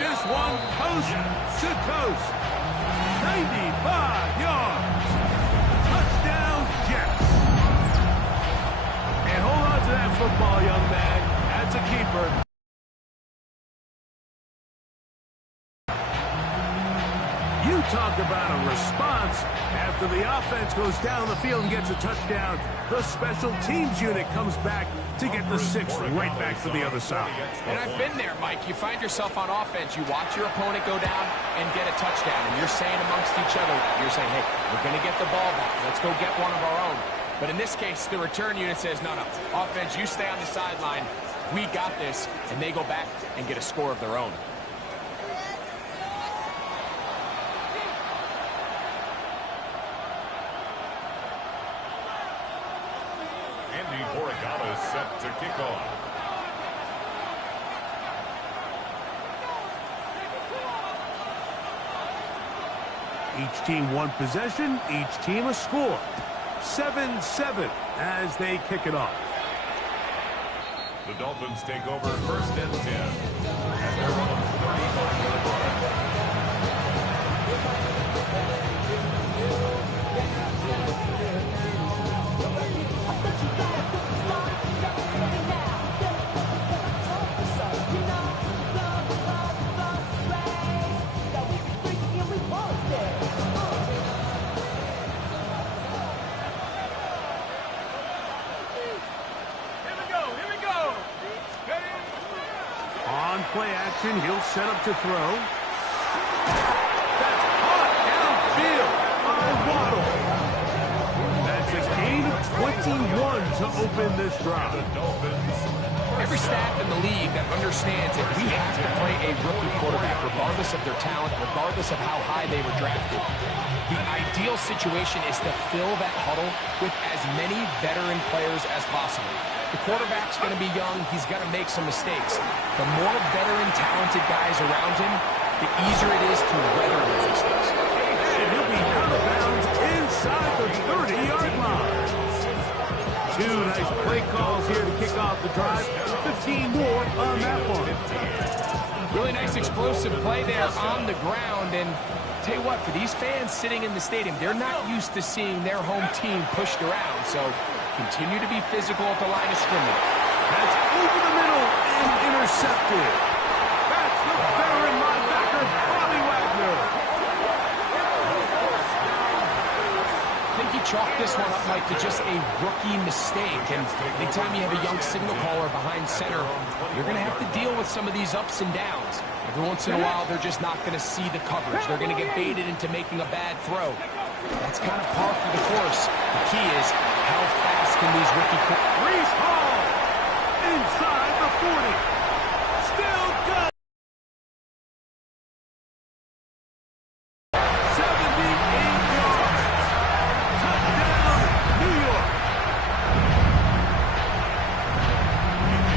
this one coast to coast. 95 yards. Touchdown, Jets. And hold on to that football, young man. That's a keeper. You talk about a response. After the offense goes down the field and gets a touchdown, the special teams unit comes back to get the sixth right back for the other side. And I've been there, Mike. You find yourself on offense, you watch your opponent go down and get a touchdown, and you're saying amongst each other, you're saying, hey, we're going to get the ball back. Let's go get one of our own. But in this case, the return unit says, no, offense, you stay on the sideline. We got this, and they go back and get a score of their own. Set to kick off. Each team one possession, each team a score. 7-7 as they kick it off. The Dolphins take over first and 10 at their own 35-yard line. Play action, he'll set up to throw. That's caught downfield by Waddle. That's a gain of 21 to open this drive. Every staff in the league that understands that we have to play a rookie quarterback, regardless of their talent, regardless of how high they were drafted. The ideal situation is to fill that huddle with as many veteran players as possible. The quarterback's going to be young. He's going to make some mistakes. The more veteran, talented guys around him, the easier it is to weather those mistakes. And he'll be out of bounds inside the 30-yard line. Two nice play calls here to kick off the drive. 15 more on that one. Really nice explosive play there on the ground. And tell you what, for these fans sitting in the stadium, they're not used to seeing their home team pushed around. So continue to be physical at the line of scrimmage. That's over the middle and intercepted. That's the veteran linebacker, Bobby Wagner. I think he chalked this one up, Mike, to just a rookie mistake. And anytime you have a young signal caller behind center, you're going to have to deal with some of these ups and downs. Every once in a while, they're just not going to see the coverage. They're going to get baited into making a bad throw. That's kind of par for the course. The key is how fast can these rookie... Brees Hall inside the 40. Still good. 78 yards. Touchdown, New York.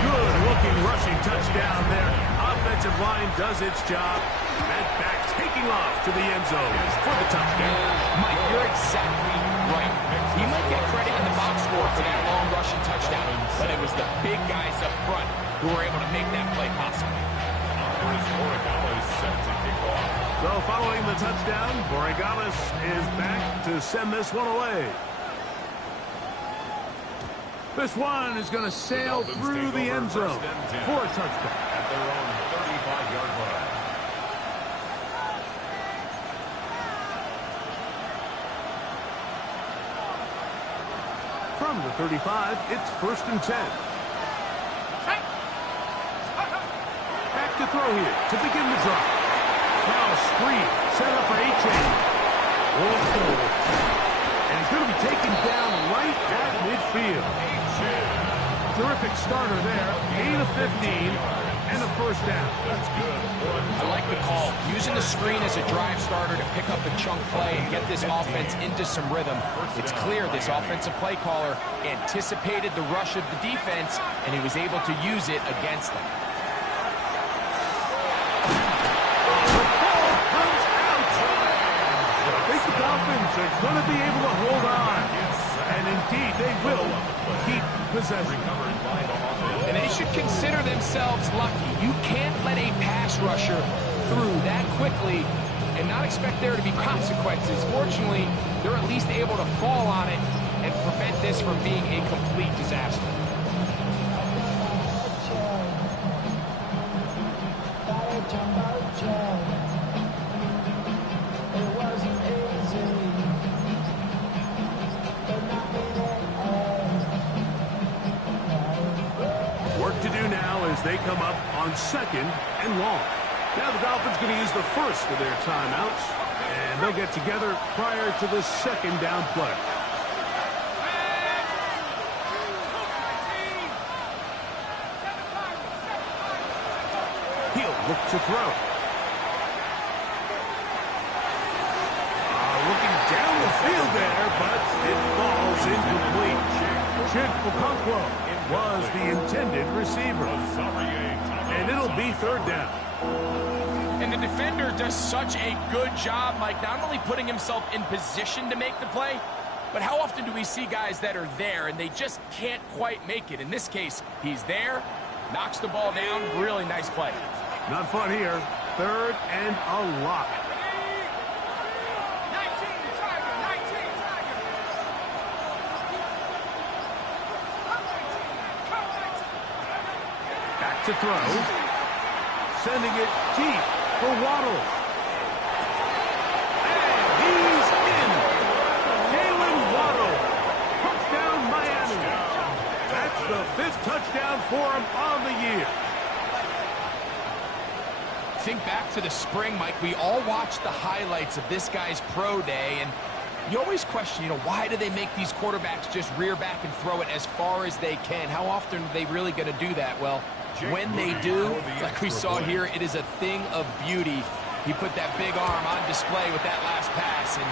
Good-looking rushing touchdown there. Offensive line does its job. And back taking off to the end zone for the touchdown. Mike, you're exactly right. He might get credit in the box score for that long rushing touchdown, but it was the big guys up front who were able to make that play possible. So following the touchdown, Borregales is back to send this one away. This one is going to sail through the end zone for a touchdown. At their own 35-yard line. From the 35, it's 1st and 10. Back to throw here to begin the drive. Now a screen set up for A-Chain. And he's going to be taken down right at midfield. Terrific starter there. Gain of 15 and a first down. That's good. I like the call. Using the screen as a drive starter to pick up a chunk play and get this offense into some rhythm. It's clear this offensive play caller anticipated the rush of the defense, and he was able to use it against them. I think the Dolphins are going to be able to hold on. And indeed, they will keep possession. And they should consider themselves lucky. You can't let a pass rusher through that quickly and not expect there to be consequences. Fortunately, they're at least able to fall on it and prevent this from being a complete disaster. Work to do now as they come up on 2nd and long. Now the Dolphins going to use the first of their timeouts, and they'll get together prior to the 2nd down play. He'll look to throw. Looking down the field there, but it falls incomplete. Okonkwo was the intended receiver. And it'll be 3rd down. And the defender does such a good job, Mike, not only putting himself in position to make the play, but how often do we see guys that are there and they just can't quite make it? In this case, he's there, knocks the ball down, really nice play. Not fun here. 3rd and a lot. Back to throw. Sending it deep for Waddle. And he's in. Jalen Waddle. Touchdown, Miami. That's the 5th touchdown for him on the year. Think back to the spring, Mike. We all watched the highlights of this guy's pro day, and you always question, why do they make these quarterbacks just rear back and throw it as far as they can? How often are they really going to do that? Well, when they do, like we saw here, it is a thing of beauty. He put that big arm on display with that last pass, and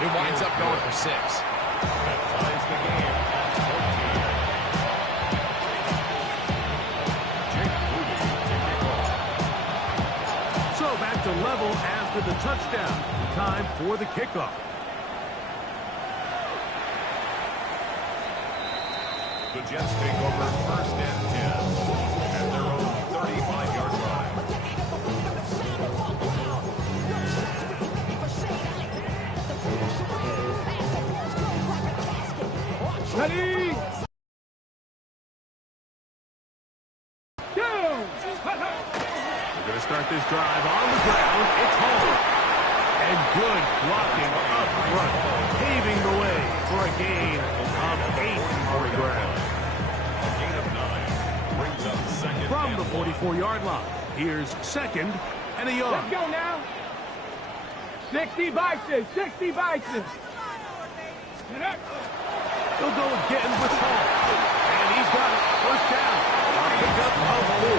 it winds up going for 6. That ties the game at 14. So back to level after the touchdown. Time for the kickoff. The Jets take over 1st and 10 at their own 35-yard line. Ready? Go! We're going to start this drive on the ground. It's home. And good blocking up front, paving the way for a gain of 8 on the ground. A gain of 9 brings up 2nd From and the 44-yard line, here's 2nd and a yard. Let's go now. 60 Bison, 60 Bison. He'll go again with Hall. And he's got it. 1st down. A pickup of 4.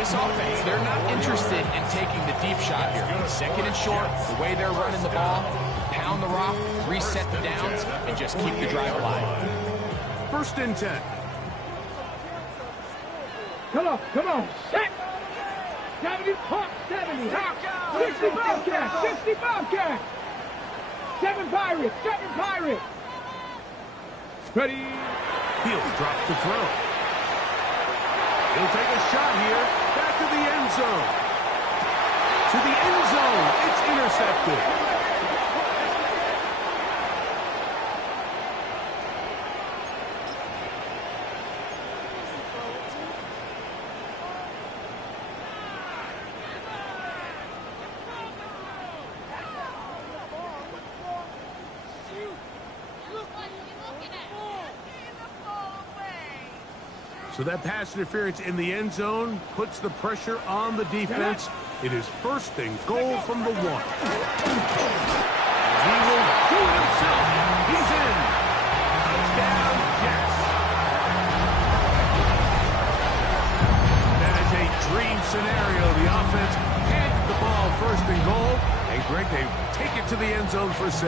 This offense, they're not interested in taking the deep shot here. 2nd and short, the way they're running the ball, pound the rock, reset the downs, and just keep the drive alive. 1st and 10. Come on. Set. 70, pump, 70. 60 Bobcat, 60 Bobcat. 7 Pirates. Ready. He'll drop to throw. He'll take a shot here. Back to the end zone. To the end zone. It's intercepted. So that pass interference in the end zone puts the pressure on the defense. It is 1st and goal from the 1. He will do it himself. He's in. Touchdown, Jets. That is a dream scenario. The offense handed the ball 1st and goal. And Greg, they take it to the end zone for 6.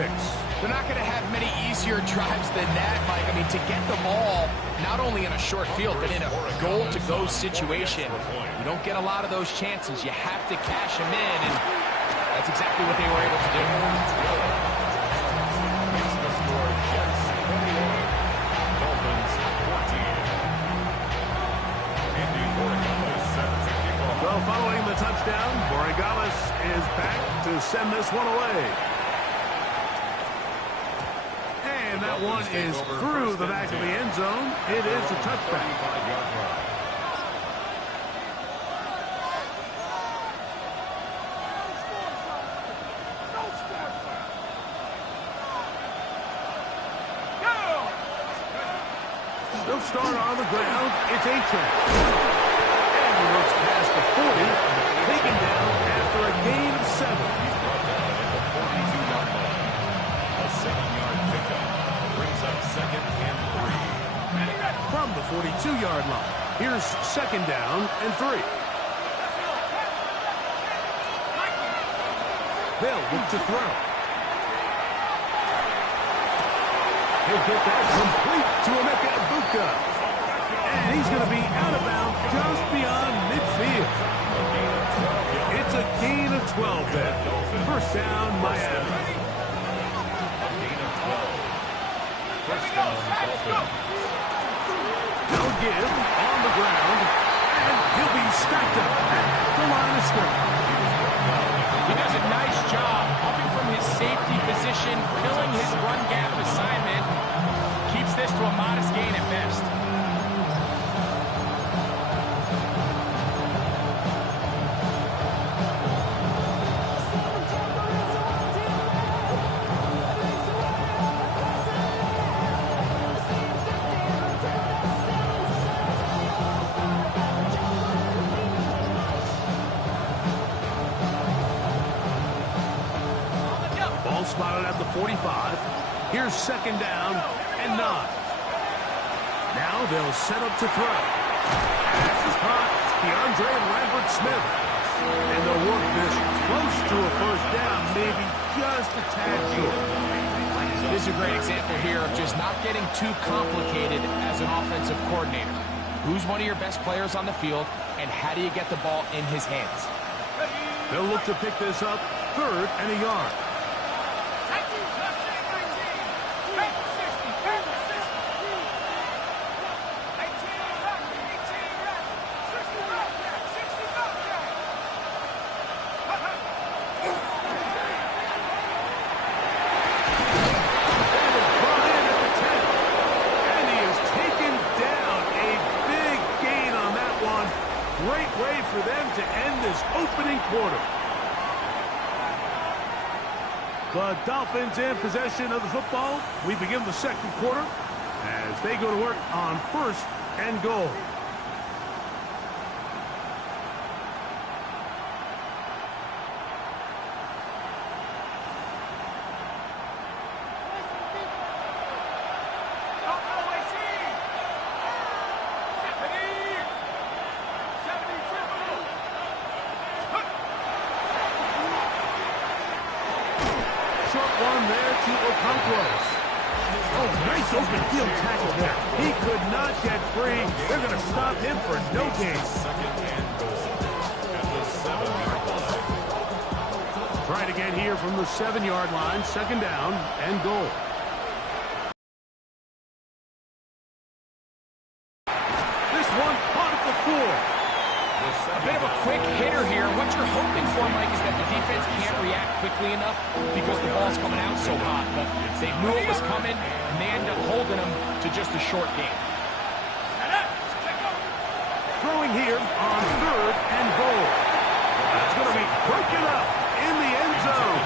They're not going to have many easier drives than that, Mike. I mean, to get the ball, not only in a short field, but in a goal-to-go situation, you don't get a lot of those chances. You have to cash them in, and that's exactly what they were able to do. Makes the score Jets 21, Dolphins 14. Indy Oregon is set to kick off. So following the touchdown. Borregales is back to send this one away. And that one is through the back of the end zone. It is a touchback. They'll start on the ground. It's A-Track. And he looks past the 40, taken down after a gain of 7. He's brought down at the 42-yard line. A 7-yard pickup brings up 2nd and 3. From the 42-yard line, here's 2nd down and 3. They'll look to throw. He'll get that complete to Emeka Egbuka. And he's going to be out of bounds just beyond midfield. It's a gain of 12 then. First down, Miami. First down, Dolphins. They'll give on the ground, and he'll be stacked up at the line of scrimmage. He does a nice job coming from his safety position, filling his run gap assignment. Keeps this to a modest gain at best. Ball spotted at the 45. Here's 2nd down and 9. Now they'll set up to throw. Pass is caught. DeAndre Lambert-Smith. And they'll work this close to a first down, maybe just a tad short. This is a great example here of just not getting too complicated as an offensive coordinator. Who's one of your best players on the field, and how do you get the ball in his hands? They'll look to pick this up 3rd and a yard. Great way for them to end this opening quarter. The Dolphins in possession of the football. We begin the 2nd quarter as they go to work on 1st and goal. One there to Okonkwo. Oh, nice open field tackle there. He could not get free. They're going to stop him for no gain. 2nd and goal at the 7-yard line. Trying again here from the 7-yard line. 2nd down and goal. This one caught at the 4. A bit of a quick hitter here. What you're hoping for, Mike, is that the defense can't react quickly enough because the ball's coming out so hot. But they knew it was coming, and they end up holding them to just a short game. Throwing here on 3rd and goal. That's going to be broken up in the end zone.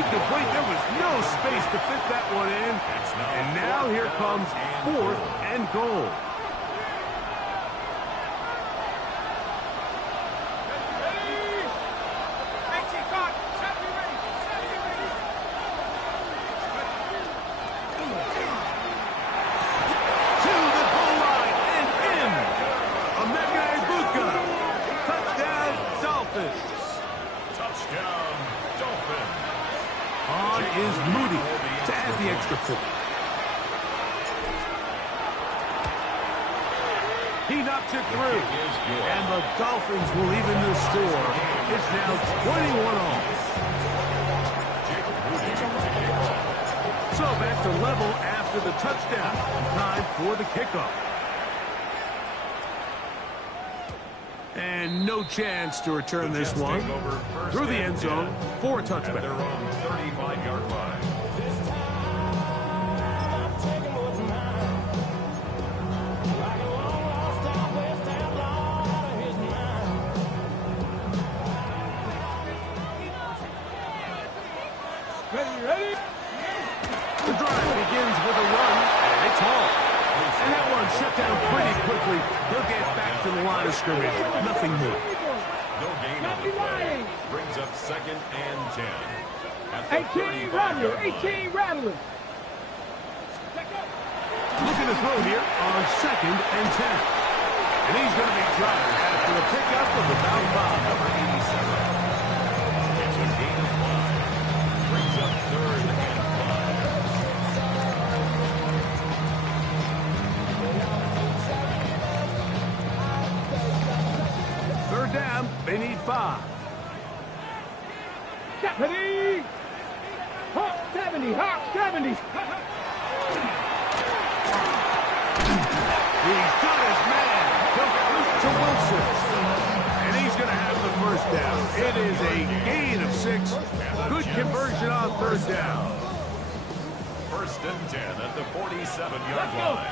Incomplete. There was no space to fit that one in. And now here comes 4th and goal. Touchdown, Dolphins. On is Moody to add the extra point. He knocks it through. And the Dolphins will even the score. It's now 21-all. So back to level after the touchdown. Time for the kickoff. And And no chance to return this one. Through the end zone for a touchback. At their own 35-yard line. Ready? The drive begins with a run, and it's Hall. And that one shut down pretty quickly. He'll get back to the line of scrimmage. Nothing more. No gain on the play. Brings up 2nd and 10. At the 18 Rattler, 18 Rattler. Looking to throw here on 2nd and 10. And he's going to be dropped after a pickup of about 5. Number 87. It's a gain of 5. Brings up 3rd and 5. Third down, they need 5. Ready? Hawk 70, Hawk 70. He's got his man. Complete to Wilson. And he's going to have the first down. It is a gain of 6. Good conversion on third down. 1st and 10 at the 47-yard line.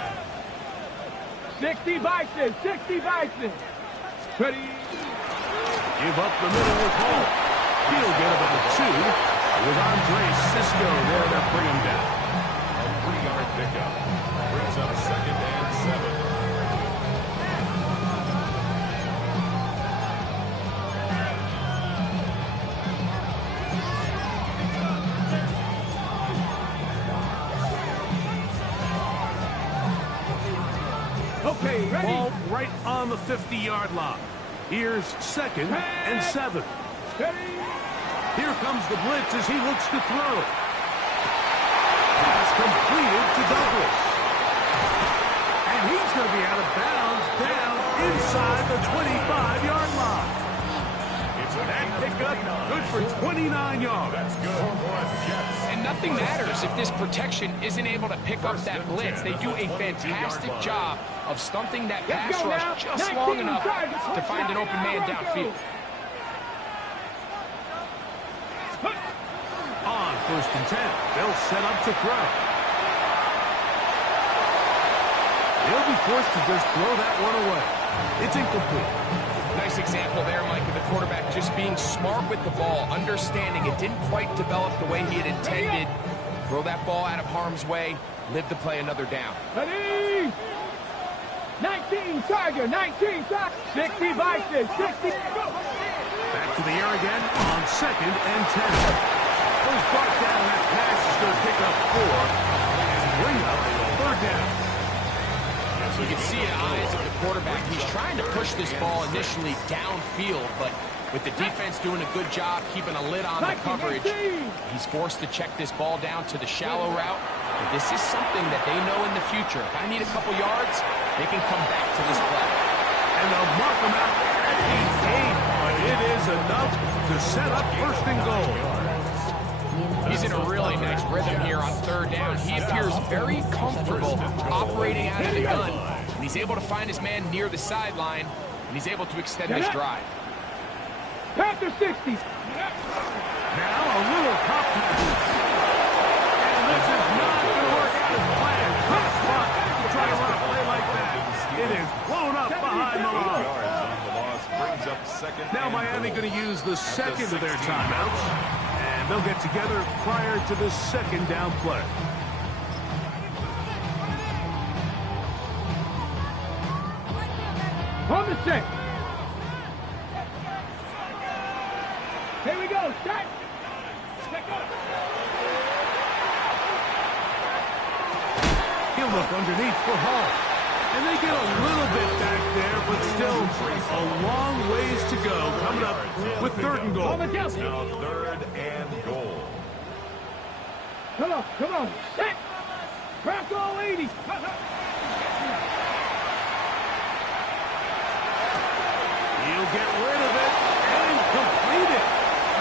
60 Bison, 60 Bison. Ready? Give up the middle with Hall. He'll get about 2 with Andre Cisco there to bring him down. A 3-yard pickup. Brings up 2nd and 7. Okay, ready? Ball right on the 50-yard line. Here's 2nd and 7. Ready? Here comes the blitz as he looks to throw. Pass completed to Douglas. And he's going to be out of bounds down inside the 25-yard line. That pickup good for 29 yards. That's good for the Jets. And nothing matters if this protection isn't able to pick up that blitz. They do a fantastic job of stunting that pass rush just long enough to find an open man downfield. On 1st and 10, they'll set up to throw. He'll be forced to just throw that one away. It's incomplete. Nice example there, Mike, of the quarterback just being smart with the ball, understanding it didn't quite develop the way he had intended. Throw that ball out of harm's way, live to play another down. Ready? 19 Tiger, 19 Tiger. 60 Bison, 60. Back to the air again on 2nd and 10. Goes brought down. That pass is going to pick up 4 and bring up 3rd down. You can see in the eyes of the quarterback, he's trying to push this ball initially downfield, but with the defense doing a good job keeping a lid on the coverage, he's forced to check this ball down to the shallow route. But this is something that they know in the future. If I need a couple yards, they can come back to this play. And they'll mark him out at 8, but it is enough to set up 1st and goal. He's in a really nice rhythm here on 3rd down. He appears very comfortable operating out of the gun, and he's able to find his man near the sideline, and he's able to extend this drive. Panther 60. Now a little pop pass. And this is not going to work out as planned. Tough spot to try to run a play like that. It is blown up behind the line. Now Miami going to use the 2nd of their timeouts. And they'll get together prior to the 2nd down play. On the set. Here we go. Set. He'll look underneath for Hall. And they get a little bit back there, but still a long ways to go. Coming up with 3rd and goal. Now 3rd and goal. Come on. Set. Crack all 80. He'll get rid of it and complete it.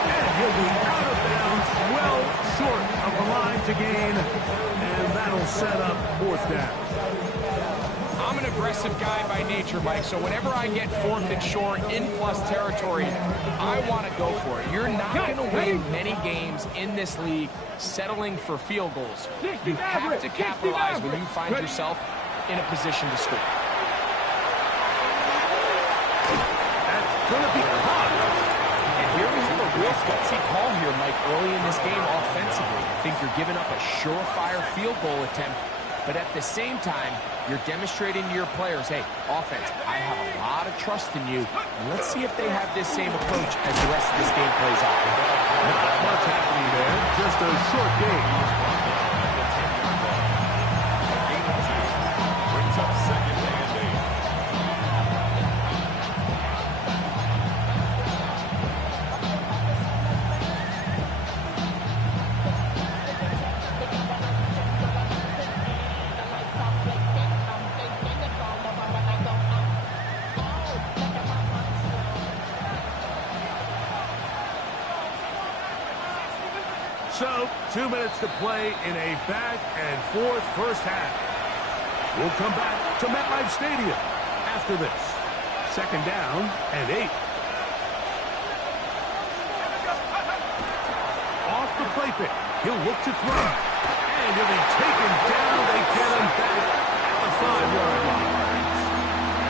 And he'll be out of bounds, well short of the line to gain. And that'll set up 4th down. I'm an aggressive guy by nature, Mike, so whenever I get 4th and short in plus territory, I want to go for it. You're not going to win many games in this league settling for field goals. You have to capitalize when you find yourself in a position to score. That's going to be caught. And here we have a real gutsy call here, Mike, early in this game offensively. I think you're giving up a surefire field goal attempt, but at the same time, you're demonstrating to your players, hey, offense, I have a lot of trust in you, and let's see if they have this same approach as the rest of this game plays out. Not much happening there, just a short game. Brings up 2nd and 8. So, 2 minutes to play in a back-and-forth first half. We'll come back to MetLife Stadium after this. 2nd down and 8. Off the play pick. He'll look to throw. And he'll be taken down. They get him back at the 5-yard line.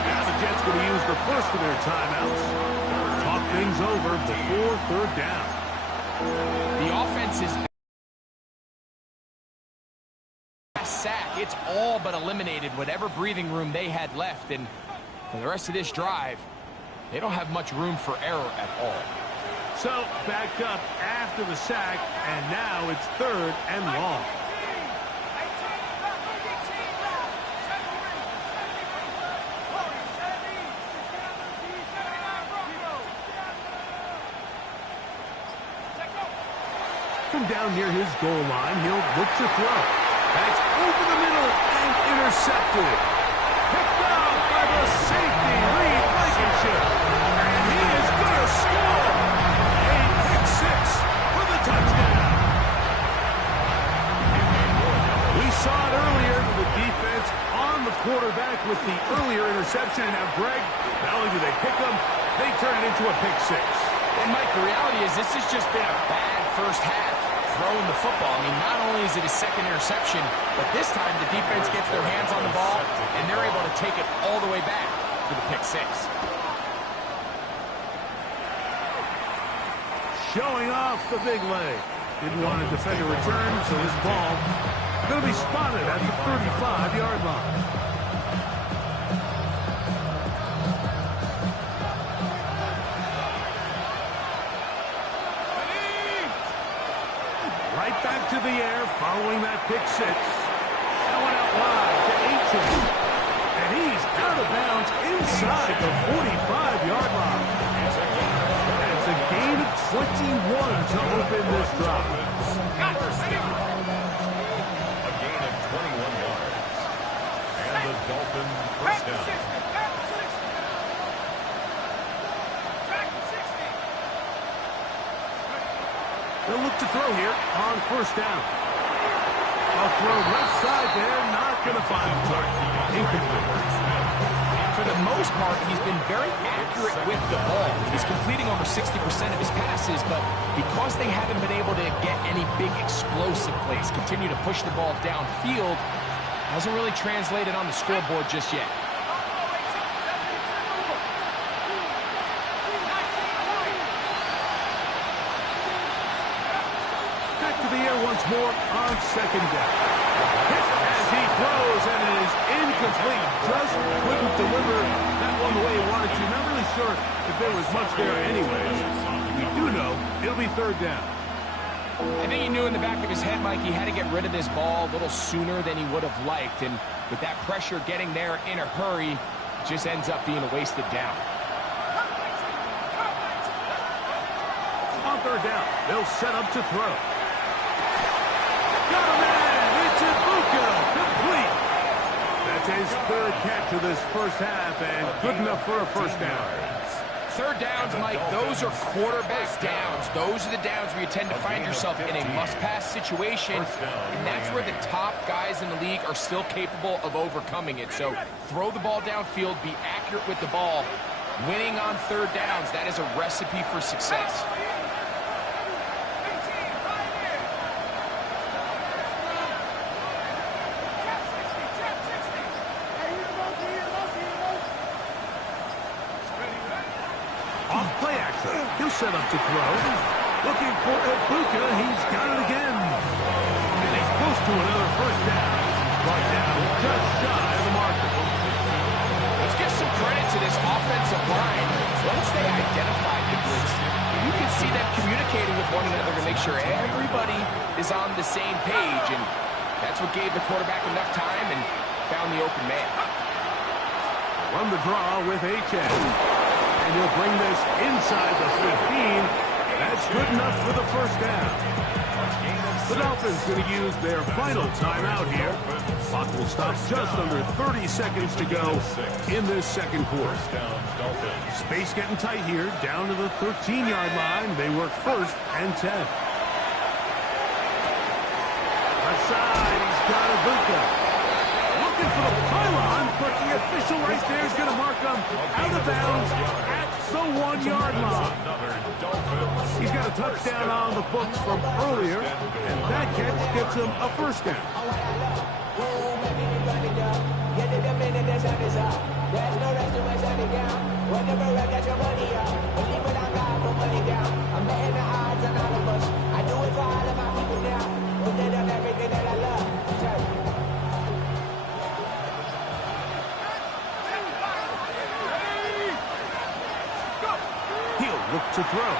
Now the Jets going to use the first of their timeouts. Talk things over before 3rd down. The offense is sack. It's all but eliminated whatever breathing room they had left, and for the rest of this drive, they don't have much room for error at all. So, backed up after the sack, and now it's 3rd and long. From down near his goal line, he'll look to throw. That's over the middle and intercepted. Picked off by the safety, Reed Blankenship. And he is going to score. A pick 6 for the touchdown. We saw it earlier, the defense on the quarterback with the earlier interception. Now, Greg, not only do they pick him, they turn it into a pick 6. And, Mike, the reality is this has just been a bad first half throwing the football. I mean, not only is it his 2nd interception, but this time the defense gets their hands on the ball, and they're able to take it all the way back for the pick 6. Showing off the big leg. Didn't want to defend a return, so this ball going to be spotted at the 35-yard line. Right back to the air following that pick 6. That one out wide to Aitken. And he's out of bounds inside the 45-yard line. That's a gain of 21 to open this drive. A gain of 21 yards. And the Dolphin first down. They'll look to throw here on 1st down. A throw left side there, not going to find the target. Incomplete. For the most part, he's been very accurate with the ball. He's completing over 60% of his passes, but because they haven't been able to get any big explosive plays, continue to push the ball downfield, hasn't really translated on the scoreboard just yet. Once more on 2nd down. Hit as he throws, and it is incomplete. Just couldn't deliver that one the way he wanted to. Not really sure if there was much there anyways. We do know it'll be 3rd down. I think he knew in the back of his head, Mike, he had to get rid of this ball a little sooner than he would have liked. And with that pressure getting there in a hurry, it just ends up being a wasted down. On 3rd down, they'll set up to throw. Got a man! It's Ibuka! Complete! That's his 3rd catch of this first half, and good enough for a first down. Third downs, Mike, those are quarterback downs. Those are the downs where you tend to find yourself in a must-pass situation, and that's where the top guys in the league are still capable of overcoming it. So throw the ball downfield, be accurate with the ball. Winning on third downs, that is a recipe for success. He'll set up to throw. Looking for Ibuka. He's got it again. And he's close to another first down. He's brought down just shy of the marker. Let's give some credit to this offensive line. Once they identified the blitz, you can see them communicating with one another to make sure everybody is on the same page. And that's what gave the quarterback enough time and found the open man. Run the draw with H.N. And he'll bring this inside the 15. That's good enough for the first down. The Dolphins going to use their final timeout here. Clock will stop just under 30 seconds to go in this second quarter. Space getting tight here, down to the 13-yard line. They work first and 10. Left side, he's got Ibuka. Looking for the pylon, but the official right there is going to mark him out of bounds at the 1-yard line. He's got a touchdown on the books from earlier, and that catch gets him a first down. Look to throw.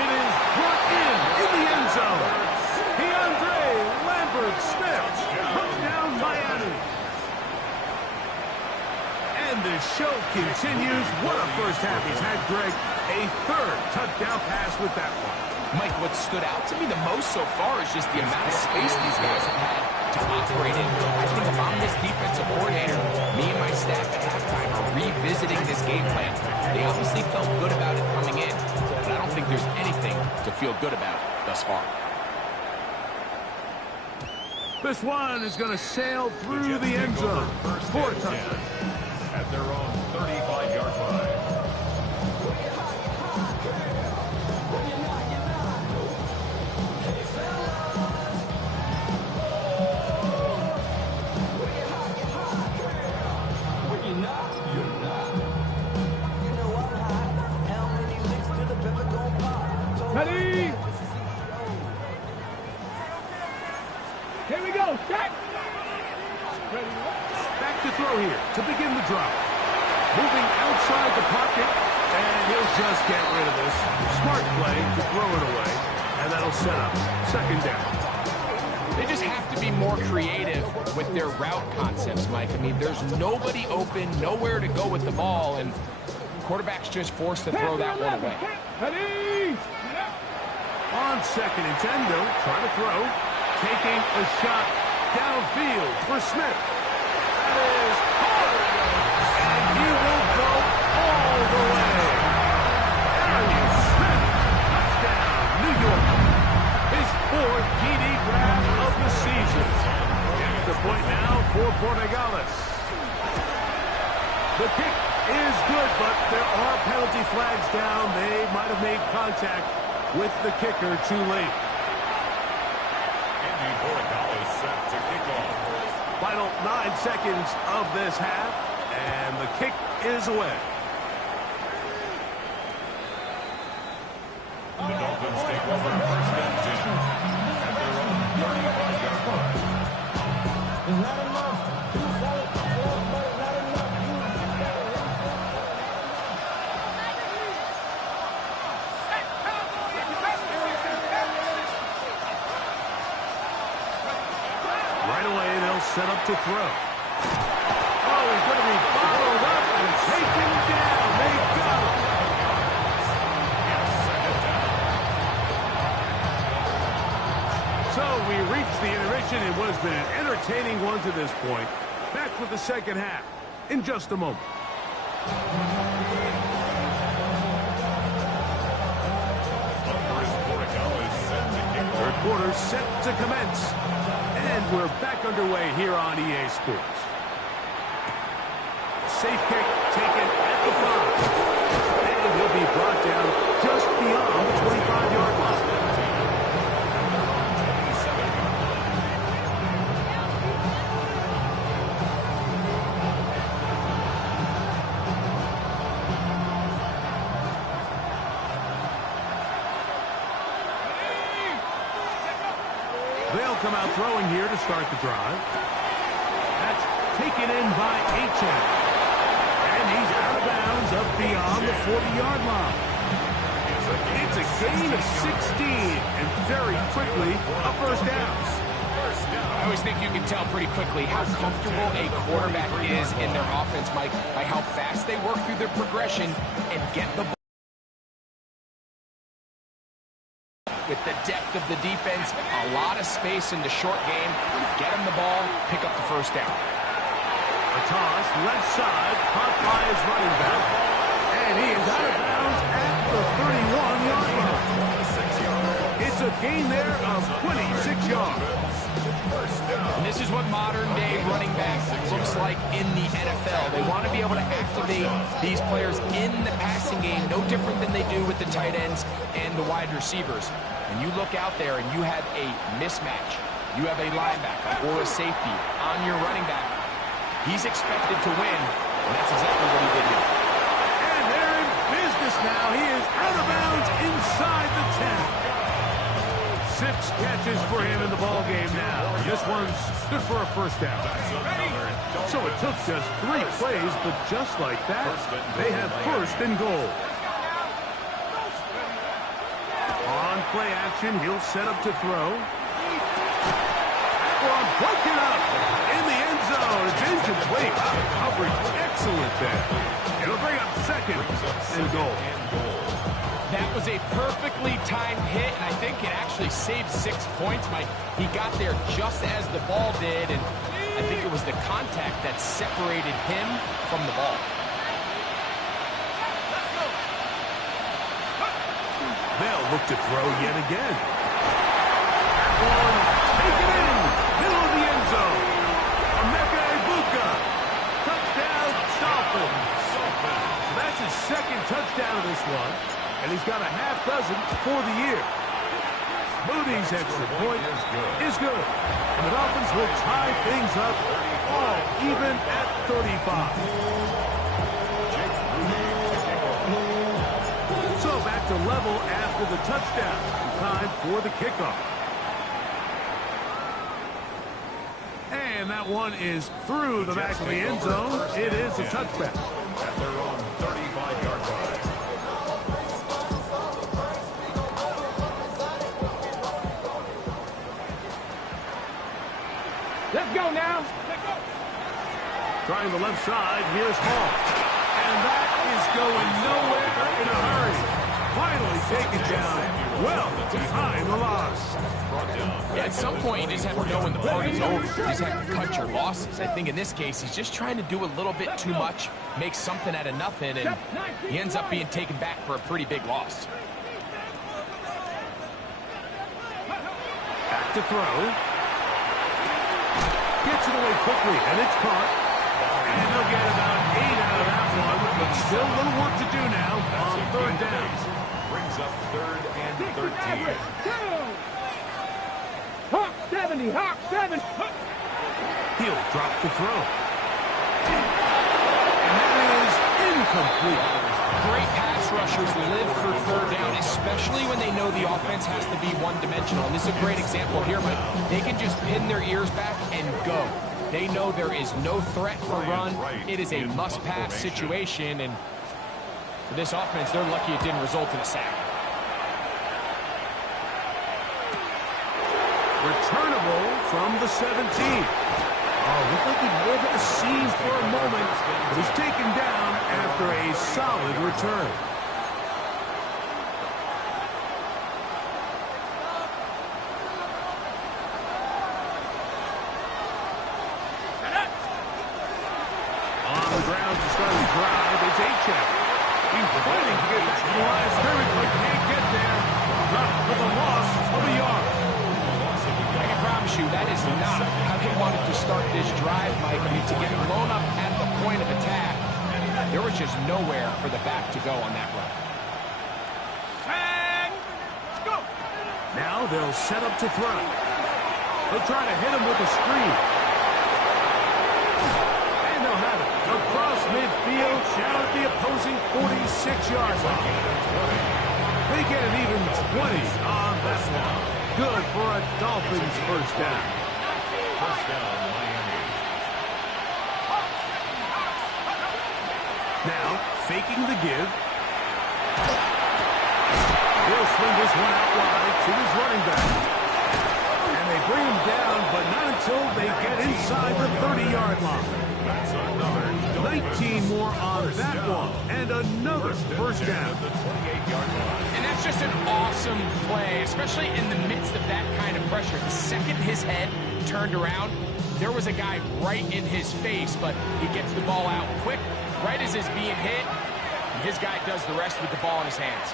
It is brought in the end zone. DeAndre Lambert-Smith. Touchdown, Miami. And the show continues. What a first half he's had, Greg. A third touchdown pass with that one. Mike, what stood out to me the most so far is just the amount of space these guys have had to operate in. I think if I'm this defensive coordinator, me and my staff at halftime are revisiting this game plan. They obviously felt good about it coming in, but I don't think there's anything to feel good about thus far. This one is going to sail through the end zone for a touchdown. At their own 35-yard line. Ready? Here we go. Set. Ready. Back to throw here to begin the drive. Moving outside the pocket, and he'll just get rid of this. Smart play to throw it away, and that'll set up second down. They just have to be more creative with their route concepts, Mike. I mean, there's nobody open, nowhere to go with the ball, and the quarterback's just forced to throw that one away. Ready? On second and 10, they'll try to throw. Taking a shot downfield for Smith. That is hard. And he will go all the way. Arian Smith, touchdown, New York. His fourth TD grab of the season. Extra point now for Borregales. The kick is good, but there are penalty flags down. They might have made contact with the kicker too late. Andy Borregales set to kick off. Final 9 seconds of this half, and the kick is away. The Dolphins take over first and 10 at their own 35-yard line. It's not enough. You solid, but it's not enough. Right away, they'll set up to throw. Oh, he's going to be followed up and taken down. They got him. So we reached the intermission in what has been an entertaining one to this point. Back with the second half in just a moment. quarter set to commence. And we're back underway here on EA Sports. Safe kick taken at the 5. And he'll be brought down just beyond the 25-yard line. They'll come out throwing here to start the drive. That's taken in by H.M. And he's out of bounds up beyond the 40-yard line. It's a gain of 16, and very quickly, a first down. I always think you can tell pretty quickly how comfortable a quarterback is in their offense, Mike, by how fast they work through their progression and get the ball. With the depth of the defense, a lot of space in the short game. Get him the ball, pick up the first down. A toss, left side, caught by his running back. And he is out of bounds at the 31-yard line. It's a gain there of 26 yards. And this is what modern-day running back looks like in the NFL. They want to be able to activate these players in the passing game, no different than they do with the tight ends and the wide receivers. When you look out there and you have a mismatch, you have a linebacker or a safety on your running back, he's expected to win, and that's exactly what he did here. And they're in business now. He is out of bounds inside the 10. 6 catches for him in the ball game now. This one's good for a first down. So it took just 3 plays, but just like that, they have first and goal. On play action, he'll set up to throw. That one broken up in the end zone. It's incomplete. Coverage excellent there. It'll bring up second and goal. That was a perfectly timed hit, and I think it actually saved 6 points, Mike. He got there just as the ball did, and I think it was the contact that separated him from the ball. They'll look to throw yet again. That one taken in, middle of the end zone. Emeka Egbuka. Touchdown, Dolphins. That's his second touchdown of this one, and he's got a half dozen for the year. Moody's extra point is good, and the Dolphins will tie things up all even at 35. So back to level after the touchdown. Time for the kickoff. And that one is through the back of the end zone. It is a touchback. At their own 35-yard line. Let's go now. Trying the left side, here's Hall. And that is going nowhere in a hurry. Finally taken down. Well, behind the loss. Yeah, at some point, you just have to know when the party's over. You just have to cut your losses. I think in this case, he's just trying to do a little bit too much, make something out of nothing, and he ends up being taken back for a pretty big loss. Back to throw. Gets it away quickly, and it's caught. And they'll get about 8 out of that one, but still a little work to do now on third down. Brings up 3rd and 13. Hawk 70, Hawk 70. He'll drop to throw. And that is incomplete. Great pass rushers live for third down, especially when they know the offense has to be one-dimensional. And this is a great example here, Mike. They can just pin their ears back and go. They know there is no threat for run. It is a must-pass situation, and for this offense, they're lucky it didn't result in a sack. Returnable from the 17. Oh, looked like he may have hit a seize for a moment, but he's taken down after a solid return. On the ground to start the drive, it's H.M. He's fighting to get back to the line of scrimmage, but can't get there. Dropped for the loss of a yard. start this drive, Mike. I mean, to get blown up at the point of attack, there was just nowhere for the back to go on that run. And go. Now they'll set up to throw. They'll try to hit him with a screen. And they'll have it across midfield, down at the opposing 46-yard line. They get an even 20 on that one. Good for a Dolphins first down. First down, Miami. Now, faking the give. He'll swing this one out wide to his running back. And they bring him down, but not until they get inside the 30-yard line. That's another 19 more on that one. And another first down. the 28-yard line. And that's just an awesome play, especially in the midst of that kind of pressure. The second his head turned around, there was a guy right in his face, but he gets the ball out quick, right as he's being hit, and his guy does the rest with the ball in his hands.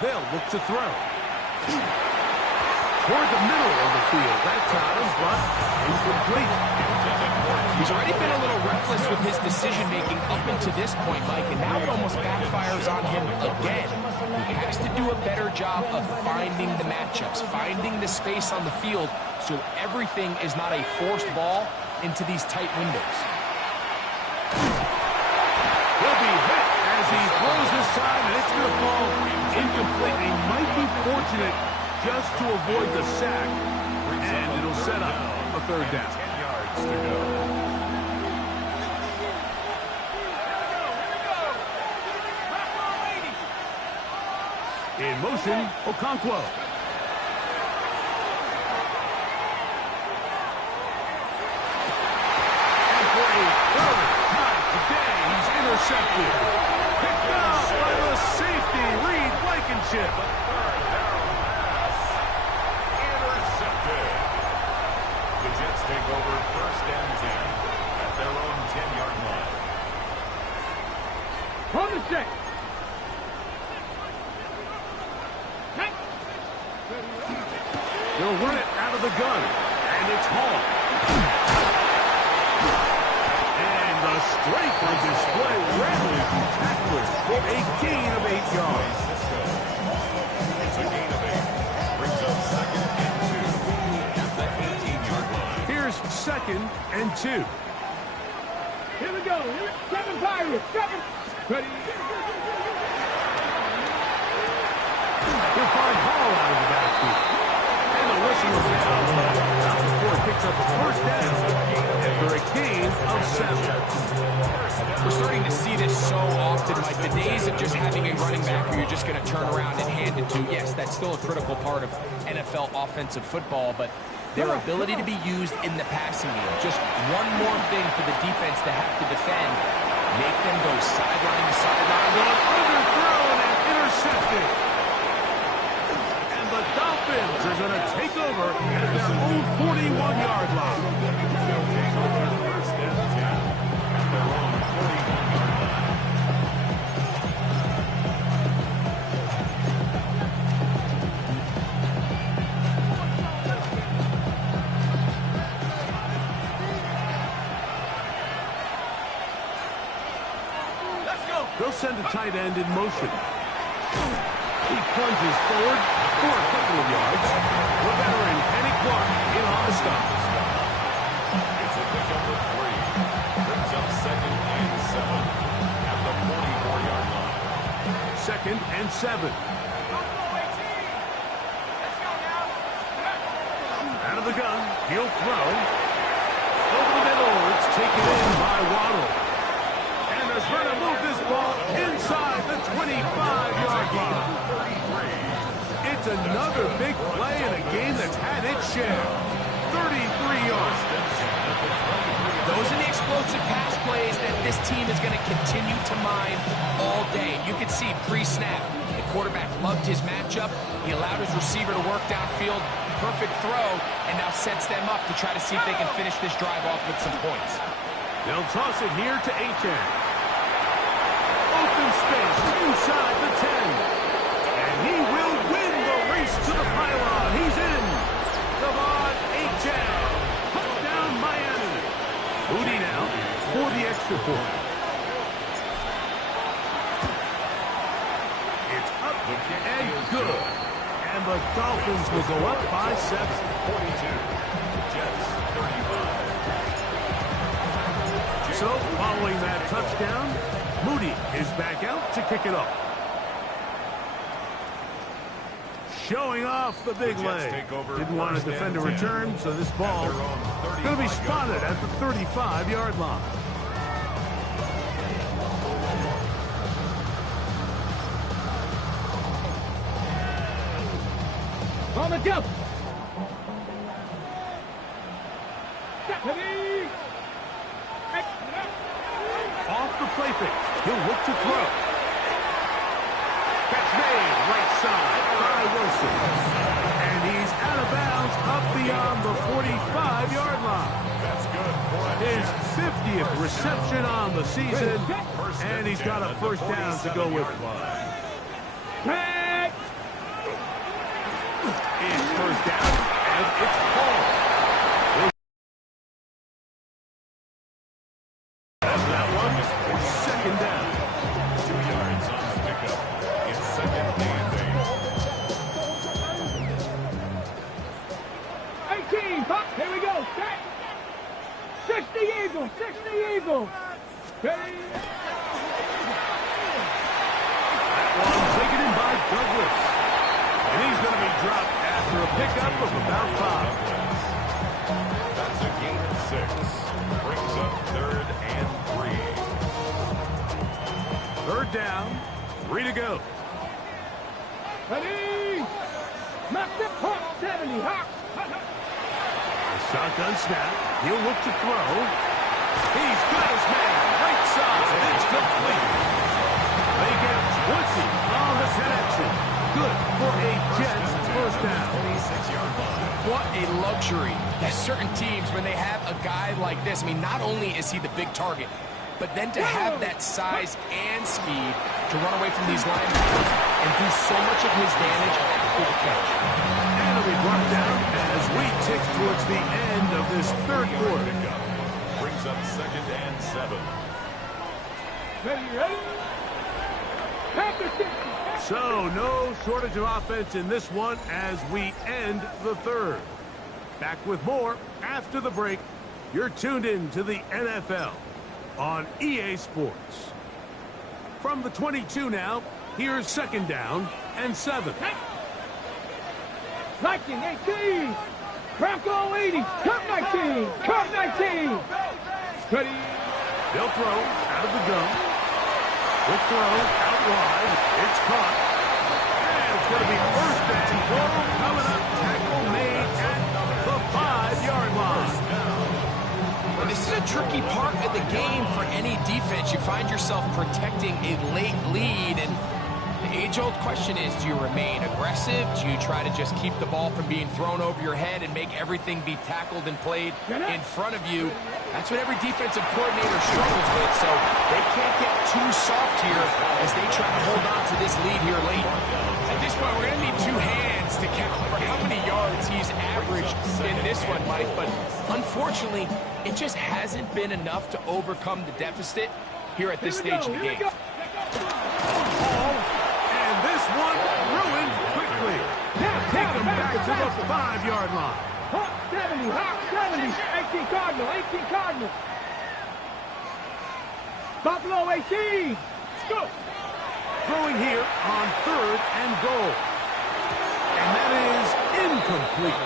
They'll look to throw. Toward the middle of the field. That time, but incomplete. He's already been a little reckless with his decision-making up until this point, Mike, and now it almost backfires on him again. He has to do a better job of finding the matchups, finding the space on the field, so everything is not a forced ball into these tight windows. He'll be hit as he throws this time, and it's going to fall incomplete. He might be fortunate just to avoid the sack, and it'll set up a third down. 10 yards to go. In motion, Okonkwo. And for a third time today, he's intercepted. Picked up by the safety, Reed Blankenship. Intercepted. The Jets take over first and 10 at their own 10-yard line. From the set. They'll run it out of the gun, and it's Hall. And the strength on display, rattling through tacklers for a gain of 8 yards. It's a gain of 8. Brings up second and 2 at the 18-yard line. Here's second and 2. Here we go. Seven Pirates. Seven. Ready. He'll find Hall out of the backfield. And the whistle will be out before it picks up a first down after a gain of 7. We're starting to see this so often, like the days of just having a running back where you're just going to turn around and hand it to. Yes, that's still a critical part of NFL offensive football, but their ability to be used in the passing game, just one more thing for the defense to have to defend, make them go sideline to sideline. Underthrown and intercepted. And the Dolphins are going to take over at their own 41-yard line. They'll take over first and 10 at their own 41-yard line. They'll send a tight end in motion. He plunges forward for a couple of yards. The veteran, Kenny Clark, in on the stop. It's a pickup of 3. Brings up second and 7 at the 44-yard line. Second and 7. Out of the gun, he'll throw. Over the middle, it's taken in by Waddle. And they're trying to move this ball inside the 25-yard line. It's another big play in a game that's had its share. 33 yards. Those are the explosive pass plays that this team is going to continue to mine all day. You can see pre-snap, the quarterback loved his matchup. He allowed his receiver to work downfield. Perfect throw, and now sets them up to try to see if they can finish this drive off with some points. They'll toss it here to Achane. Open space inside the 10. And he will win the race to the pylon. He's in. Devon Achane. Touchdown. And good. And the Dolphins will go up by 7. 42. Jets 35. So, following that touchdown, Moody is back out to kick it off. Showing off the big leg. Didn't want to defend a return, so this ball is going to be spotted at the 35-yard line. On the jump. Off the play fake. He'll look to throw. Catch made. Right side by Wilson. And he's out of bounds up beyond the 45-yard line. That's good. His 50th reception on the season. And he's got a first down to go with it. It's first down, and it's Paul. And that one is second down. 2 yards on the pickup. It's second and 18. Here we go. 60 Eagles. 60 Eagles. Ready? That one taken in by Douglas. And he's going to be dropped after a pickup of about 5. That's a gain of 6. Brings up third and 3. Third down, 3 to go. Ready? Knock the Hawk 70. Hawk. Shotgun snap. He'll look to throw. He's got his man. Right side. It's complete. They get 20 on the connection. Good for a Jets first down. 26-yard line. What a luxury. There's certain teams, when they have a guy like this, I mean, not only is he the big target, but then to have that size and speed to run away from these linebackers and do so much of his damage after the catch. And it'll be brought down as we tick towards the end of this third quarter. Brings up second and 7. Ready? After 60. So, no shortage of offense in this one as we end the third. Back with more after the break. You're tuned in to the NFL on EA Sports. From the 22 now, here's second down and 7. Viking 18. Bronco 80. Cup 19. Cup 19. Ready? They'll throw out of the gun. The throw out wide. It's caught. And it's going to be first and goal coming up. Tackle made at the 5-yard line. Well, this is a tricky part of the game for any defense. You find yourself protecting a late lead, and the age-old question is, do you remain aggressive? Do you try to just keep the ball from being thrown over your head and make everything be tackled and played in front of you? That's what every defensive coordinator struggles with, so they can't get too soft here as they try to hold on to this lead here late. At this point, we're going to need 2 hands to count for how many yards he's averaged in this one, Mike, but unfortunately, it just hasn't been enough to overcome the deficit here at this stage of the game. And this one ruined quickly. Take them back to the 5-yard line. Hawk 70. Hawk 70. 18 Cardinal. 18 Cardinal. Buffalo 18. Let's go. Throwing here on third and goal. And that is incomplete.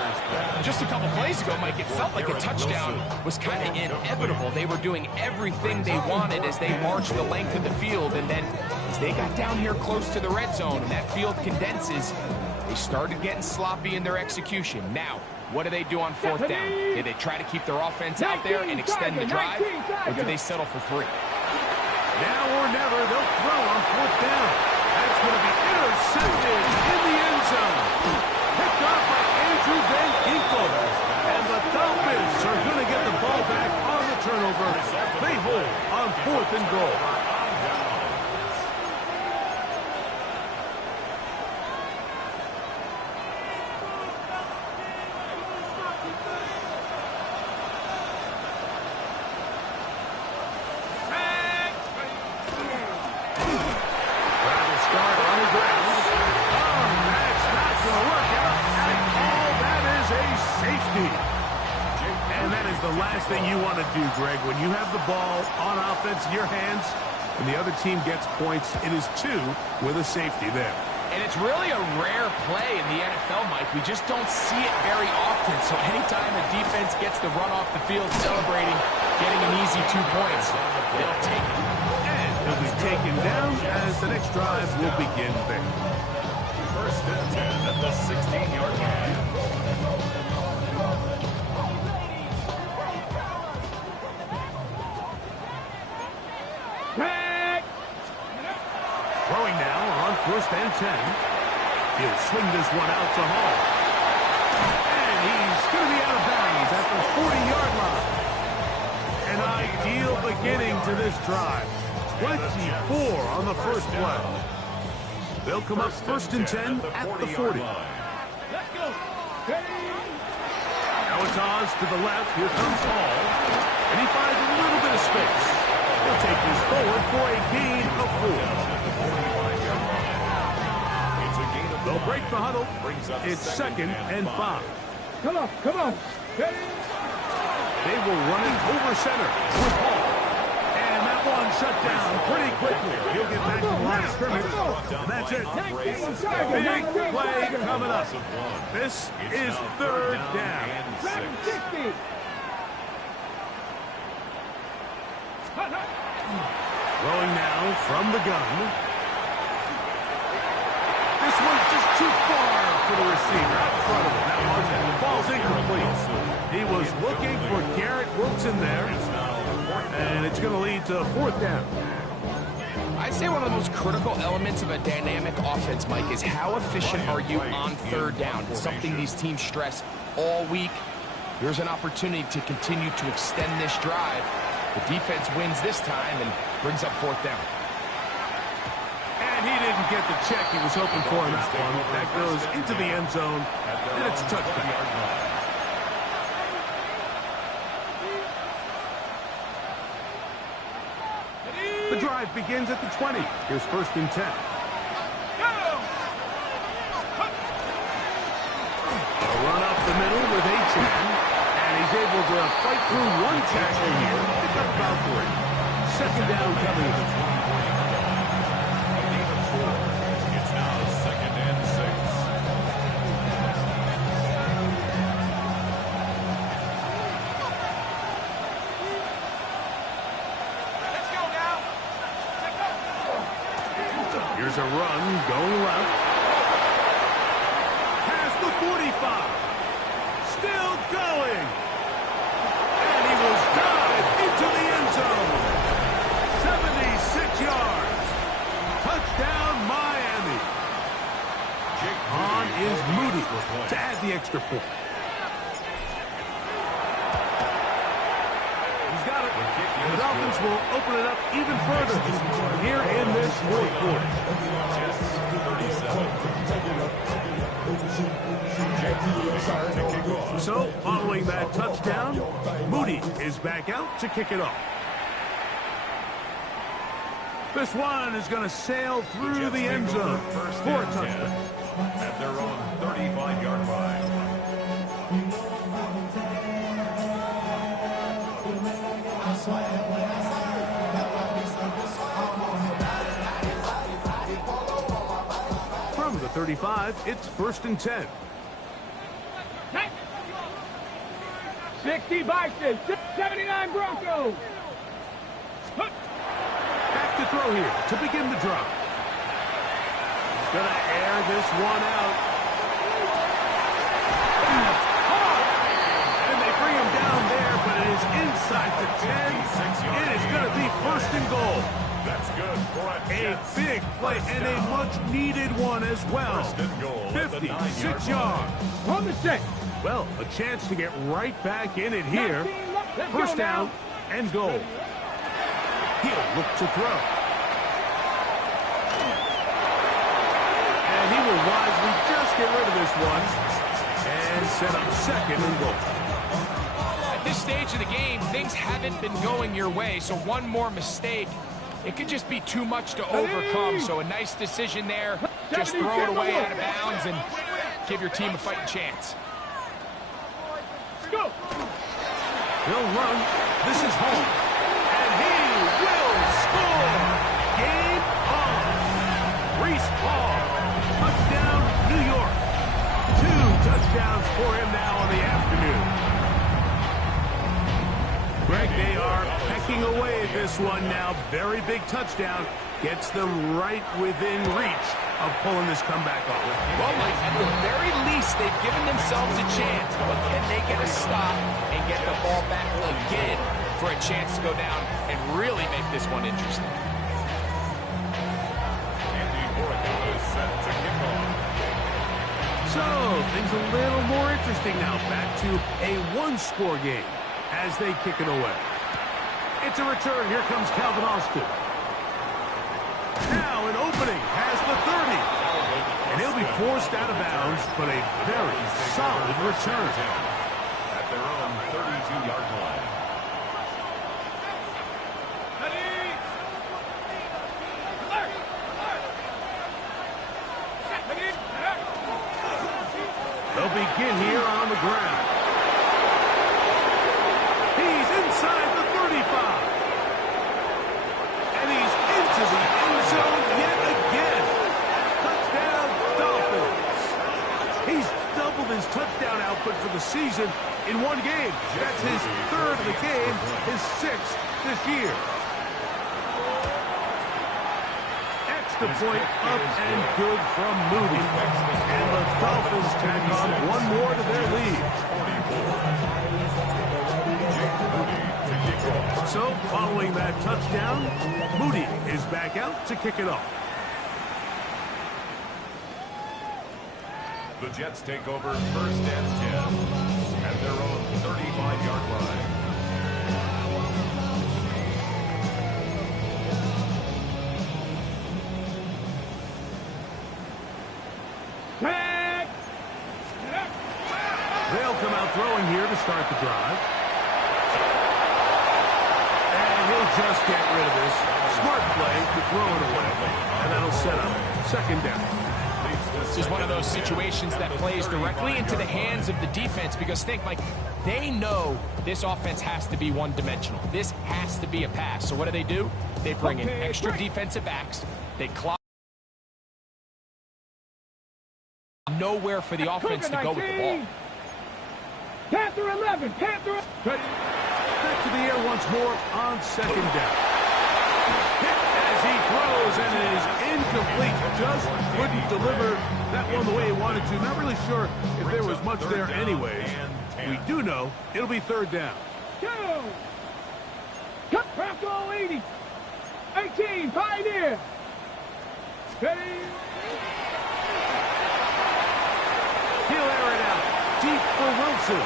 Just a couple plays ago, Mike, it felt like a touchdown was kind of inevitable. They were doing everything they wanted as they marched the length of the field, and then as they got down here close to the red zone and that field condenses, they started getting sloppy in their execution. Now, what do they do on fourth down? Do they try to keep their offense out there and extend the drive, or do they settle for 3? Now or never, they'll throw on fourth down. That's going to be intercepted in the end zone. Picked off by Andrew Van Ginkel. And the Dolphins are going to get the ball back on the turnover. They hold on fourth and goal. Travis Scott on the ground. last thing you want to do, Greg, when you have the ball on offense in your hands and the other team gets points, it is 2 with a safety there. And it's really a rare play in the NFL, Mike. We just don't see it very often. So anytime a defense gets the run off the field celebrating, getting an easy 2 points, they'll take it. And he'll be taken down as the next drive will begin there. First and 10 at the 16-yard line. Throwing now on first and 10. He'll swing this one out to Hall. And he's going to be out of bounds at the 40-yard line. An ideal beginning to this drive. 24 on the first play. They'll come up first and 10 at the 40. Let's go. Ready? Now it's Oz to the left. Here comes Hall. And he finds a little bit of space. He'll take this forward for a gain of 4. They'll break the huddle. It's second and 5. Come on, come on. Ready? They will run it over center with Hall. And that one shut down pretty quickly. He'll get back to the line of scrimmage. And that's it. Big play coming up. This is third down. 760. Throwing now from the gun. This one's just too far for the receiver out in front of him. That one falls incomplete. He was looking for Garrett Wilson there. And it's going to lead to fourth down. I'd say one of the most critical elements of a dynamic offense, Mike, is how efficient are you on third down. It's something these teams stress all week. Here's an opportunity to continue to extend this drive. The defense wins this time and brings up fourth down. And he didn't get the check he was hoping for in that one. That goes into the end zone, and it's a touchdown. The drive begins at the 20. Here's first and 10. A run up the middle with Achan, and he's able to fight through one tackle here. Pick up about 3. Second down coming. It's now second and 6. Let's go now. Here's a run going left. Past the 45. Still going. And he was dived into the end zone. 76 yards. Touchdown, Miami. On is Moody to add the extra point. He's got it. And the Dolphins will open it up even further here in this fourth quarter. So, following that touchdown, Moody is back out to kick it off. This one is going to sail through the end zone for a touchdown. At their own 35-yard line. From the 35, it's first and 10. 60 Bison, 79 Broncos. Back to throw here to begin the drive. He's going to air this one out. And they bring him down there, but it is inside the 10. It is going to be first and goal. That's good for A big play and a much-needed one as well. 56 yards. On the set. Well, a chance to get right back in it here. First down and goal. He'll look to throw. And he will wisely just get rid of this one and set up second and goal. At this stage of the game, things haven't been going your way, so one more mistake, it could just be too much to overcome. So a nice decision there. Just throw it away out of bounds and give your team a fighting chance. Go. They'll run. This is home. And he will score. Game on. Reese Hall. Touchdown, New York. 2 touchdowns for him now on the afternoon. Greg, they are pecking away at this one now. Very big touchdown. Gets them right within reach of pulling this comeback off. Well, Mike, at the very least, they've given themselves a chance. But can they get a stop and get the ball back again for a chance to go down and really make this one interesting? So, things a little more interesting now. Back to a one-score game as they kick it away. It's a return. Here comes Calvin Austin. Now an opening has the 30. And he'll be forced out of bounds, but a very solid return. At their own 32-yard line. They'll begin here on the ground. He's inside the 35. And he's into the end zone yet again. Touchdown, Dolphins. He's doubled his touchdown output for the season in one game. That's his third of the game, his sixth this year. Extra point up and good from Moody. And the Dolphins tack on one more to their lead. So, following that touchdown, Moody is back out to kick it off. The Jets take over first and 10 at their own 35-yard line. They'll come out throwing here to start the drive. And he'll just get rid of this. Smart play to throw it away. And that'll set up second down. This is one of those situations that plays directly into the hands of the defense because think, Mike, they know this offense has to be one-dimensional. This has to be a pass. So what do? They bring in extra defensive backs. They clock. Nowhere for the offense to go with the ball. Panther 11, Panther. Back to the air once more on second down. Hit as he throws and it is incomplete. Just couldn't deliver that one the way he wanted to. Not really sure if there was much there anyways. We do know it'll be third down. Go! Cut Bronco 80. 18, Pioneer. Ready? He'll air it out deep for Wilson.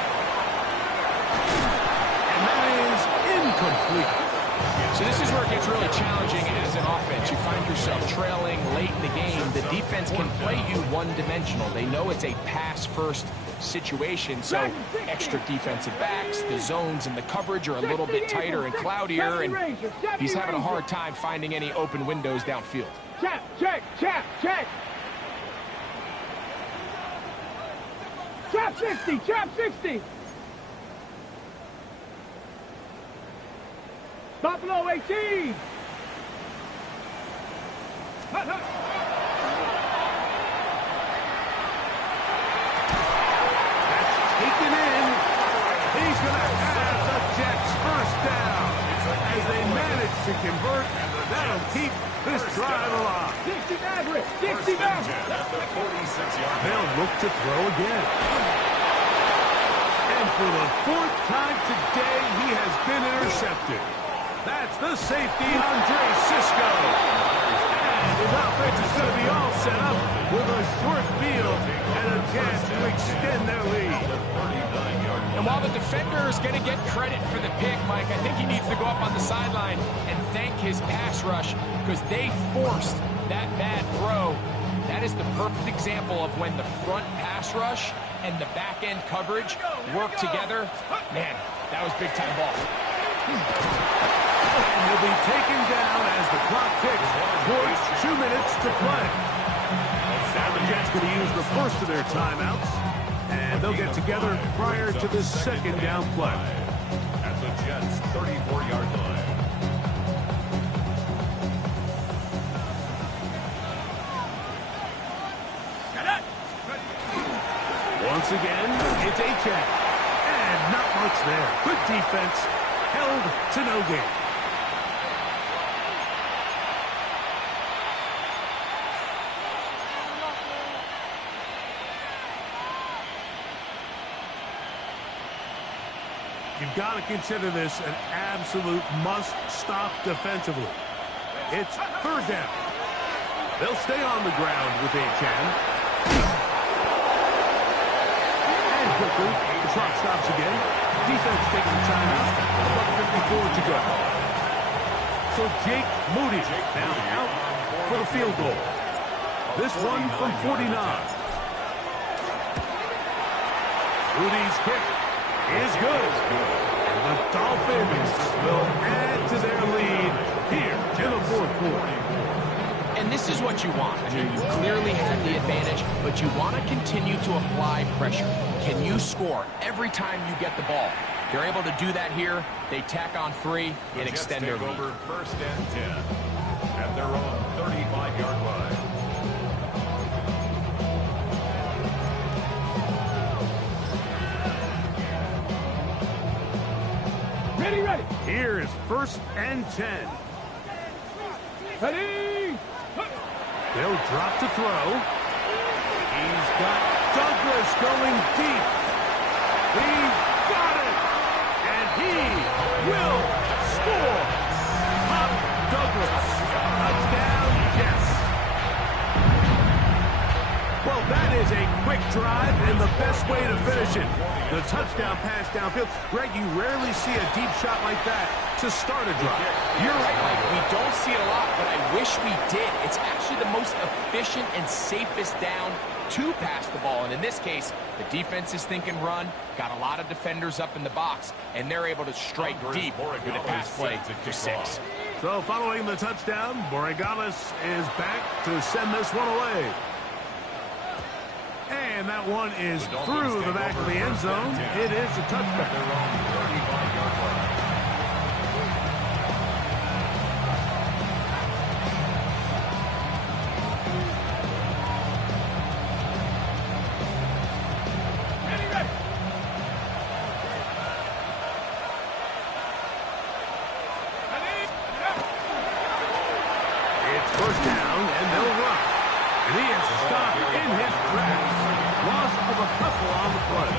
And that is incomplete. So this is where it gets really challenging as an offense. You find yourself trailing late in the game. The defense can play you one-dimensional. They know it's a pass-first situation, so extra defensive backs, the zones and the coverage are a little bit tighter and cloudier, and he's having a hard time finding any open windows downfield. Check, check, check, check. Trap 60, trap 60. Buffalo 18. Hut, hut. That's taken in. He's going to have the Jets first down. As they manage to convert, that'll keep this drive alive. 60 Maverick, 60 Maverick. They'll look to throw again. And for the fourth time today, he has been intercepted. That's the safety, Andre Cisco. And his offense is going to be all set up with a short field and a chance to extend their lead. And while the defender is going to get credit for the pick, Mike, I think he needs to go up on the sideline and thank his pass rush because they forced that bad throw. That is the perfect example of when the front pass rush and the back end coverage work together. Man, that was big-time ball. And will be taken down as the clock ticks towards 2 minutes to play. Now the Jets going to use the first of their timeouts, and they'll get together prior to the second down play. At Jets' 34-yard line. Once again, it's a check. And not much there. Good defense. Held to no gain. You've got to consider this an absolute must-stop defensively. It's third down. They'll stay on the ground with Achan. And quickly, the clock stops again. Defense taking the timeout. About 54 to go. So Jake Moody now out for the field goal. This one from 49. Moody's kick is good. And the Dolphins will add to their lead here in the fourth quarter. And this is what you want. I mean, you clearly have the advantage, but you want to continue to apply pressure. Can you score every time you get the ball? They're able to do that here. They tack on 3 and extend their lead. Over first and 10 at their own 35-yard line. Ready. Here is first and 10. Ready. They'll drop to throw. He's got Douglas going deep. He's got it. And he will score. Pop Douglas. Touchdown, yes. Well, that is a quick drive and the best way to finish it. The touchdown pass downfield. Greg, you rarely see a deep shot like that to start a drive. You're right, Mike. We don't see it a lot, but I wish we did. It's actually the most efficient and safest down to pass the ball. And in this case, the defense is thinking run, got a lot of defenders up in the box, and they're able to strike deep with a pass play to 6. So following the touchdown, Borregales is back to send this one away. And that one is through the back of the end zone. It is a touchback. Their own 35-yard line. It's first down, and they'll run. And he is stopped in his tracks. Loss of a couple on the play.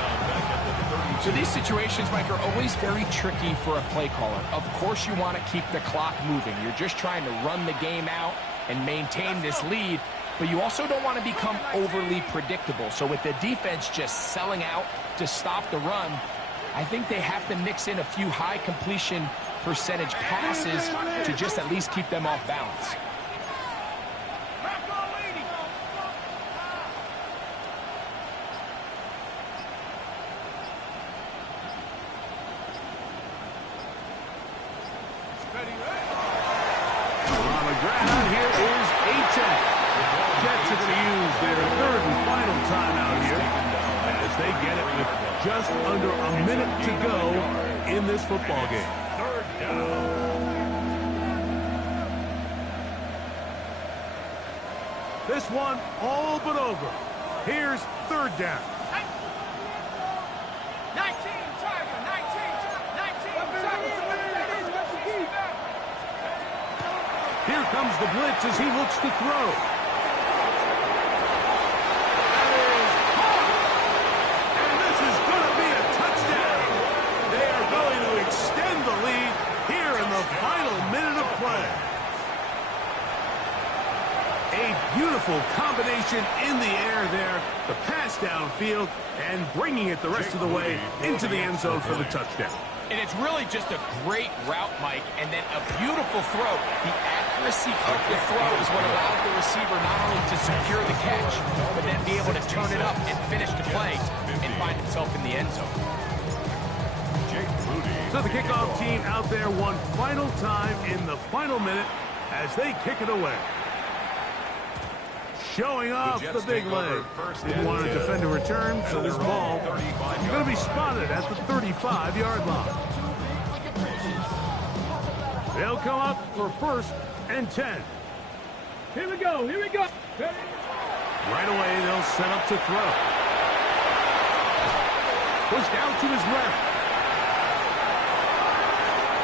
So these situations, Mike, are always very tricky for a play caller. Of course you want to keep the clock moving. You're just trying to run the game out and maintain this lead, but you also don't want to become overly predictable. So with the defense just selling out to stop the run, I think they have to mix in a few high completion percentage passes to just at least keep them off balance. On the ground, here is Achan. Jets are going to use their third and final timeout here as they get it with just under a minute to go in this football game. Third down. This one all but over. Here's third down. 19, Tiger, 19. Here comes the blitz as he looks to throw. That is caught. And this is going to be a touchdown. They are going to extend the lead here in the final minute of play. A beautiful combination in the air there. The pass downfield and bringing it the rest of the way into the end zone for the touchdown. And it's really just a great route, Mike, and then a beautiful throw. The accuracy of the throw is what allowed the receiver not only to secure the catch, but then be able to turn it up and finish the play and find himself in the end zone. So the kickoff team out there one final time in the final minute as they kick it away. Showing off the big leg. Didn't want to defend a return, so this ball is going to be spotted at the 35-yard line. They'll come up for 1st and 10. Here we go. Here we go. Right away, they'll set up to throw. Pushed out to his left.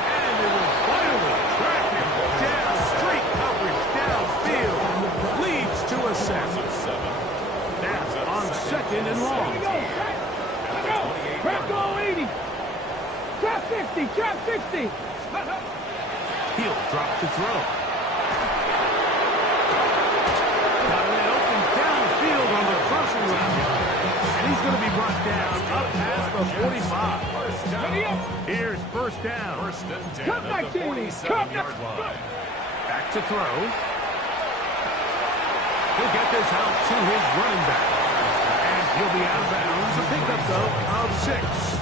And it will finally track him down. Straight coverage downfield. Leads to a sack. That's on 2nd and long. Bronco 80. Trap 60. Trap 60. He'll drop to throw. Got it open downfield on the crossing route. And he's going to be brought down up past the 45. Here's 1st down. 1st and 10 Come at back, the team. 47-yard line. Back to throw. He'll get this out to his running back. And he'll be out of bounds. A pickup, though, of 6.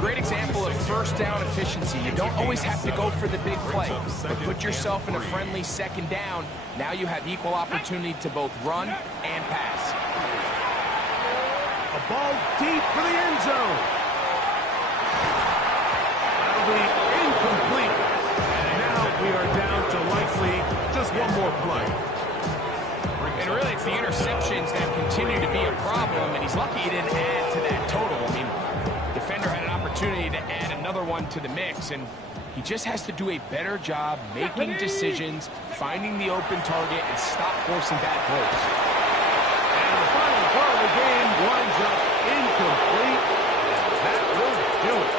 Great example of 1st down efficiency. You don't always have to go for the big play, but put yourself in a friendly 2nd down. Now you have equal opportunity to both run and pass. A ball deep for the end zone. That'll be incomplete. And now we are down to likely just one more play. And really, it's the interceptions that continue to be a problem, and he's lucky he didn't add to that total. I mean, defender had an opportunity to add another one to the mix, and he just has to do a better job making decisions, finding the open target, and stop forcing bad throws. And the final part of the game winds up incomplete. That will do it.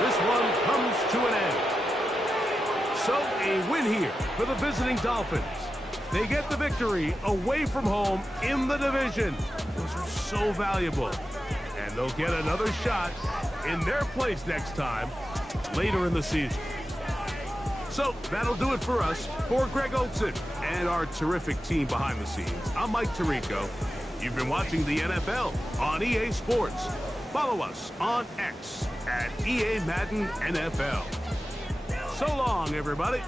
This one comes to an end. So a win here for the visiting Dolphins. They get the victory away from home in the division. Those are so valuable. And they'll get another shot in their place next time later in the season. So that'll do it for us. For Greg Olson and our terrific team behind the scenes, I'm Mike Tirico. You've been watching the NFL on EA Sports. Follow us on X at EA Madden NFL. So long, everybody.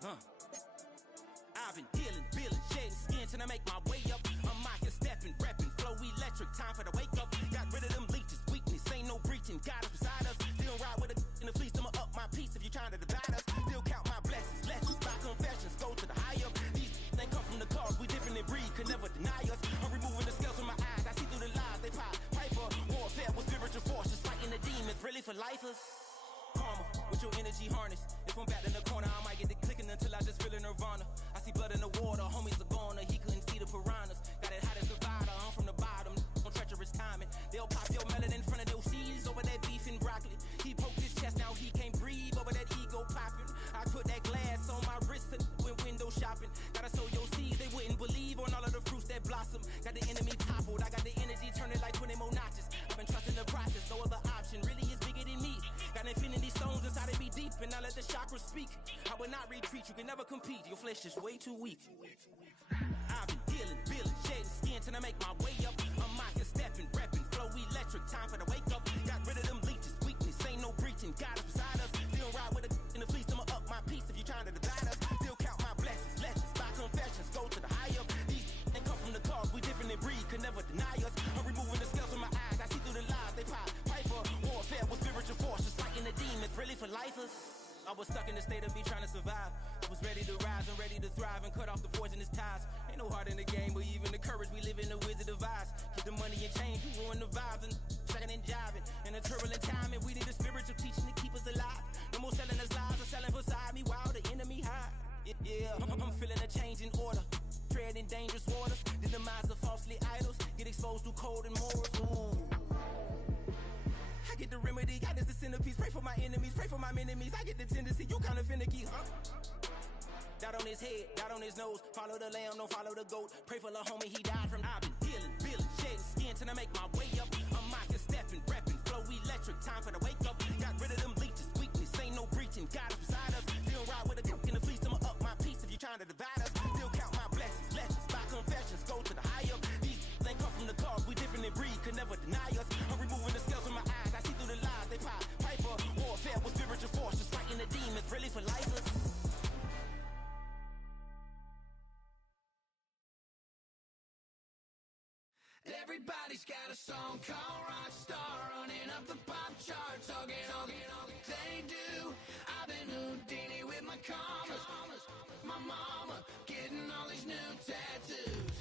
I've been healing, feeling, shedding skin till I make my way up. I'm mocking, stepping, repping, flow electric. Time for the wake up. Got rid of them leeches, weakness, ain't no breaching. God is beside us. Still ride with a in the fleece. I'ma up my piece if you're trying to divide us. Still count my blessings, lessons by confessions. Go to the high up. These they come from the cause. We different in breed, could never deny us. I'm removing the scales from my eyes. I see through the lies they pop. Piper, warfare with spiritual force, just fighting the demons. Really for lifers. Karma, with your energy harness. If I'm back in the corner, I might get the clicking until I just feel a nirvana. I see blood in the water, homies are gone, he couldn't see the piranhas. Got it hot as divider, I'm from the bottom, on treacherous timing. They'll pop your melon in front of those seeds over that beef and broccoli. He poked his chest, now he can't breathe over that ego popping. I put that glass on my wrist and went window shopping. Gotta sow your seeds, they wouldn't believe on all of the fruits that blossom. Got the enemy toppled, I got the energy turning like 20 more notches. I've been trusting the process, no other option really is bigger than me. Got infinity stones inside of me deep, and I let the chakras speak. I will not retreat, you can never compete. Your flesh is way too weak. I've been dealing, feeling, shedding skin till I make my way up. I'm mocking, stepping, repping, flow electric. Time for the wake up. Got rid of them leeches, weakness, ain't no breaching. God is beside us. Still ride with a in the fleece. I'ma up my piece if you're trying to divide us. Still count my blessings, lessons by confessions. Go to the high up. These they come from the cause. We different in breed, could never deny us. I'm removing the scales from my eyes. I see through the lies they pop. Piper, warfare with spiritual force, just fighting the demons. Really for lifers. I was stuck in the state of me trying to survive. I was ready to rise and ready to thrive and cut off the poisonous ties. Ain't no heart in the game, but even the courage we live in the wizard of Oz. Get the money and change, we ruin the vibes and tracking and jiving. In a turbulent time, and we need a spiritual teaching to keep us alive. No more selling us lies or selling beside me while the enemy hide. Yeah, I'm feeling a change in order. Treading dangerous waters. The demise of falsely idols. Get exposed through cold and morals. Ooh. I get the remedy, God is the centerpiece. Pray for my enemies, pray for my enemies. I get the tendency, you kinda finicky, huh? Dot on his head, dot on his nose. Follow the lamb, don't follow the goat. Pray for the homie, he died from. I've been healing, feeling, shedding skin till I make my way up. I'm mocking, stepping, repping, flow electric. Time for the wake up. Got rid of them leeches, weakness, ain't no breaching. God is beside us. Still ride with a cook in the fleece. I'ma up my piece if you're trying to divide us. Still count my blessings, lessons by confessions. Go to the high up. These they come from the cause. We different in breed, could never deny us. I'm removing the scales from my eyes. I see through the lies they pop. Piper, warfare with spiritual force, just fighting the demons. Really for lifers. Everybody's got a song called Rockstar, running up the pop charts, all they do. I've been Houdini with my commas, my mama getting all these new tattoos.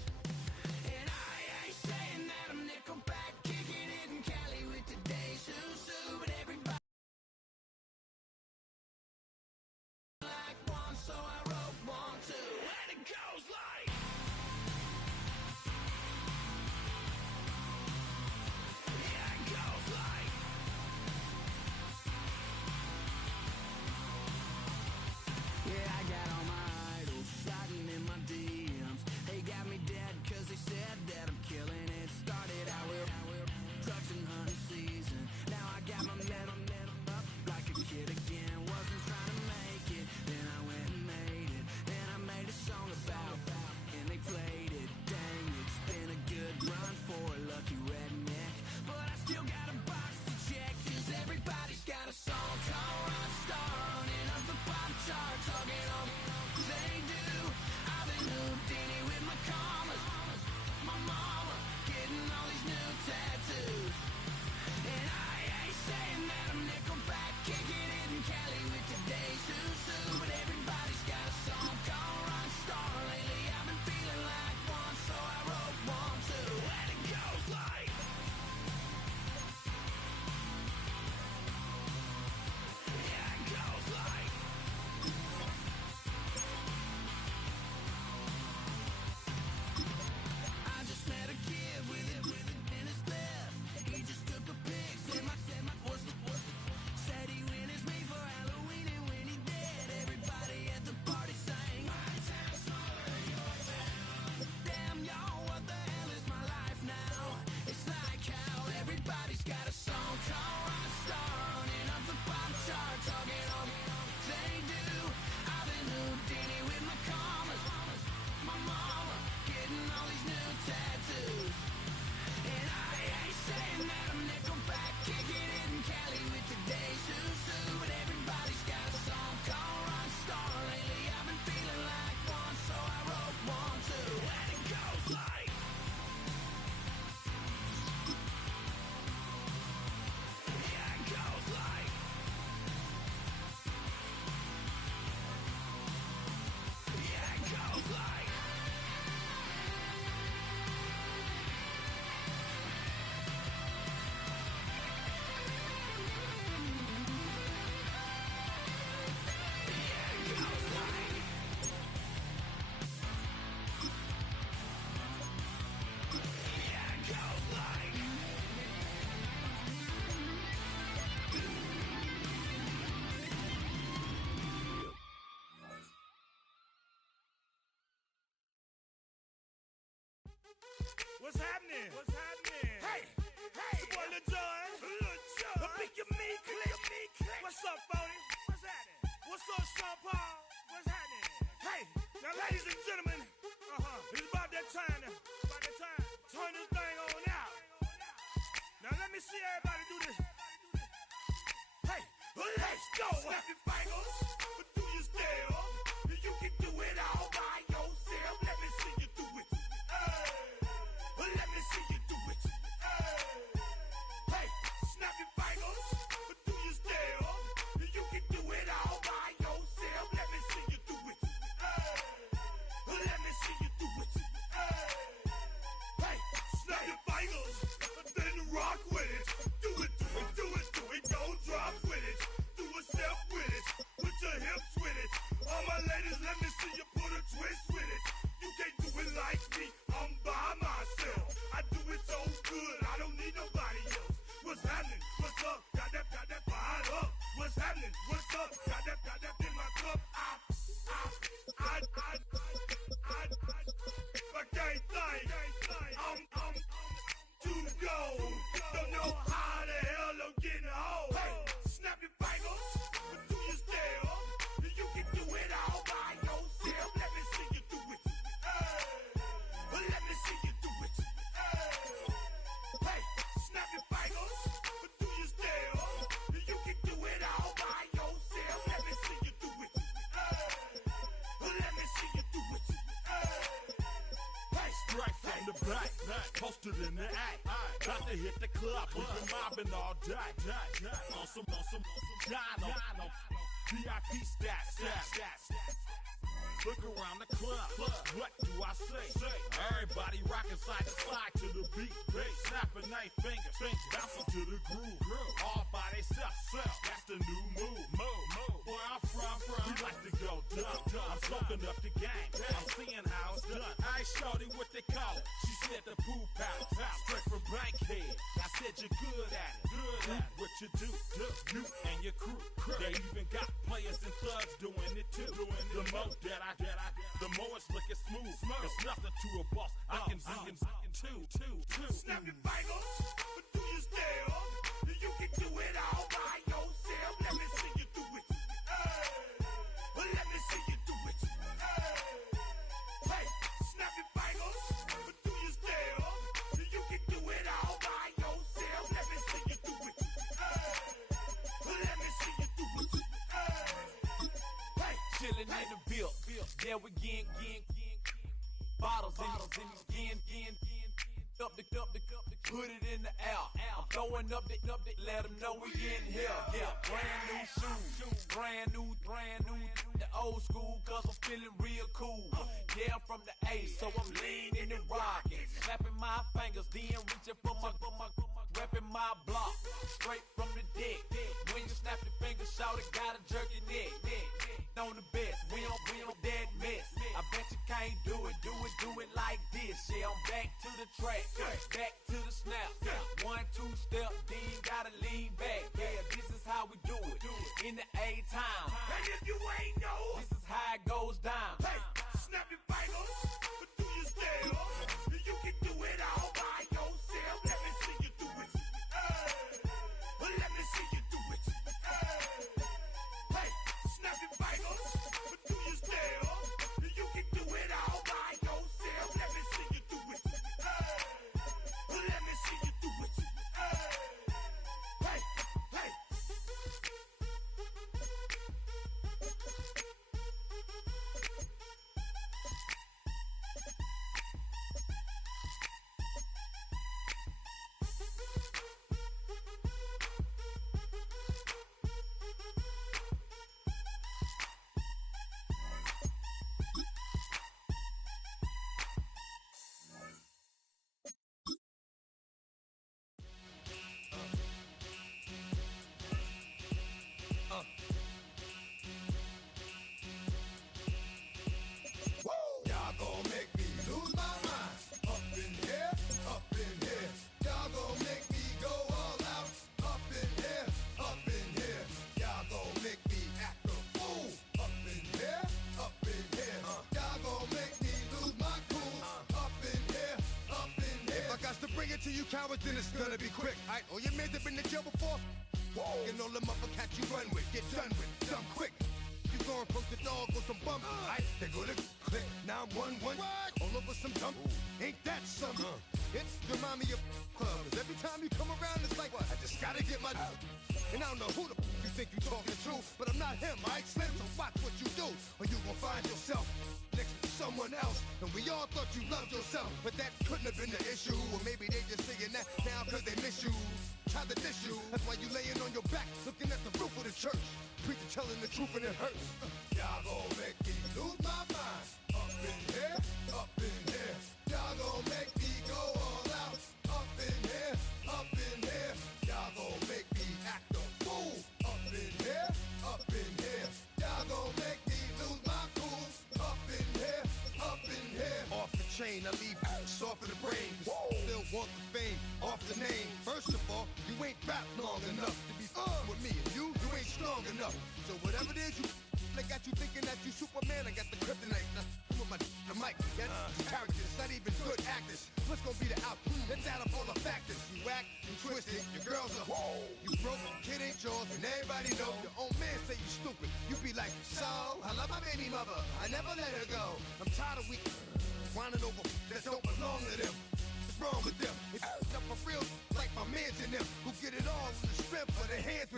And I ain't saying that I'm Nickelback, kicking it in Cali with today's Susu, but everybody like one, so I wrote one too. And it goes like What's happening? What's happening? Hey, it's your boy Lil Jon. Lil Jon. Pick your me click. What's up, Phony? What's happening? What's up, Sean Paul? What's happening? Hey, now ladies and gentlemen, it's about that time now. About that time. Turn this thing on out. Now let me see everybody do this. Hey, let's go. Snap your fingers, but do you still? You can do it all by yourself. Let me see you do it. Let me see you do it. Hey, snap your fingers, but do you still? You can do it all by yourself. Let me see you do it. Let me see you do it. Hey, snap your fingers, then rock with it. Do it, don't drop with it. Do a step with it, put your hips with it. All my ladies, let me see you put a twist with it. You can't do it like me, I'm by myself. I do it so good, I don't need nobody else. What's happening? What's up? Got that fired up. What's happening? What's up? Got that in my cup. I can't think. I'm too go. Don't know how the hell I'm getting home. Hey, snap your fingers, but do you still? You can do it all by yourself. Let me see you do it. Let me see you do it. Hey, snap your fingers, but do you still? You can do it all by yourself. Let me see you do it. Let me see you do it. Hey, Straight from the back, posted in the act. Got to hit the club, we've been mobbing all day. On some Dino, VIP stats. Look around the club, what do I say? Everybody rocking side to side to the beat. Snapping their fingers, bouncing to the groove. All by themselves, that's the new move. Where I'm from, we like to go dumb. I'm soaking up the game, I'm seeing how it's done. I ain't shorty what they call it. She said the pool palace, straight from Bankhead. I said you're good at it. What you do, you and your crew. They even got players and thugs doing it too. The more that the more it's looking smooth. It's nothing to a boss. I can see him too. snap your fingers, but do you still? You can do it all by yourself. Let me see you do it. Let me see you do it. Hey, snap your fingers, but do you still? You can do it all by yourself. Let me see you do it. Let me see you do it. Hey, Chillin' in the bill. Yeah, we again. Bottles in again. Up the put it in the air. I'm throwing up the, let them know we in here. Yeah, brand new shoes, brand new. The old school, cause I'm feeling real cool. Yeah, I'm from the A, so I'm leaning and rocking. Snapping my fingers, then reaching for my repping my block. Straight from the deck. When you snap your fingers, shout it, gotta jerk your neck. On the best, we don't that mess. I bet you can't do it like this. Yeah, I'm back to the track, back to the snap. 1, 2 step, then gotta lean back. Yeah, this is how we do it. In the A-time. and if you ain't know, This is how it goes down. hey, snap your fingers, but do you still? You can do it all by yourself. Let me see you do it. Let me see you do it. Hey, snap your fingers, but do you still? You can do it all by yourself. Let me see you do it. Let me see you do it. Hey. cowards, then it's gonna be quick. Alright, all your mans have been to jail before? And all the motherfuckers you run with, get done with, dumb quick. You gon' approach the dog with some bump. Alright, they go to click. 911. All over some dump. Ain't that something? It's remind me of club. 'Cause every time you come around, it's like, what? I just gotta get my. And I don't know who the you think you talking to, but I'm not him, alright, Slim? So watch what you do, or you gon' find yourself next to someone else. And we all thought you loved yourself, but that couldn't have been the issue. Or maybe they just saying that now 'cause they miss you. Try to diss you. That's why you laying on your back, looking at the roof of the church. Preacher telling the truth and it hurts. Y'all gon' make me lose my mind. Up in here, up in here. Y'all gon' make me go all out. Up in here, up in here. Y'all gon' make me act a fool. Up in here, up in here. Y'all gon' make me lose my cool. Up in here, up in here. Off the chain, I leave soft in the brain. Still want the fame, off the name. First of all, you ain't rap long enough to be with me. And you ain't strong enough. So whatever it is you I got you thinking that you Superman, I got the kryptonite. With my the mic, that's characters, not even good actors. What's gonna be the outcome? Let's add up all the factors. You whack, you twisted, your girls are you broke, kid ain't yours, and everybody know. Your own man say you stupid. You be like, so I love my baby mother, I never let her go. I'm tired of weak whining over that don't belong to them. What's wrong with them? It's up for real, like my mans in them, who get it all in the strength of their hands.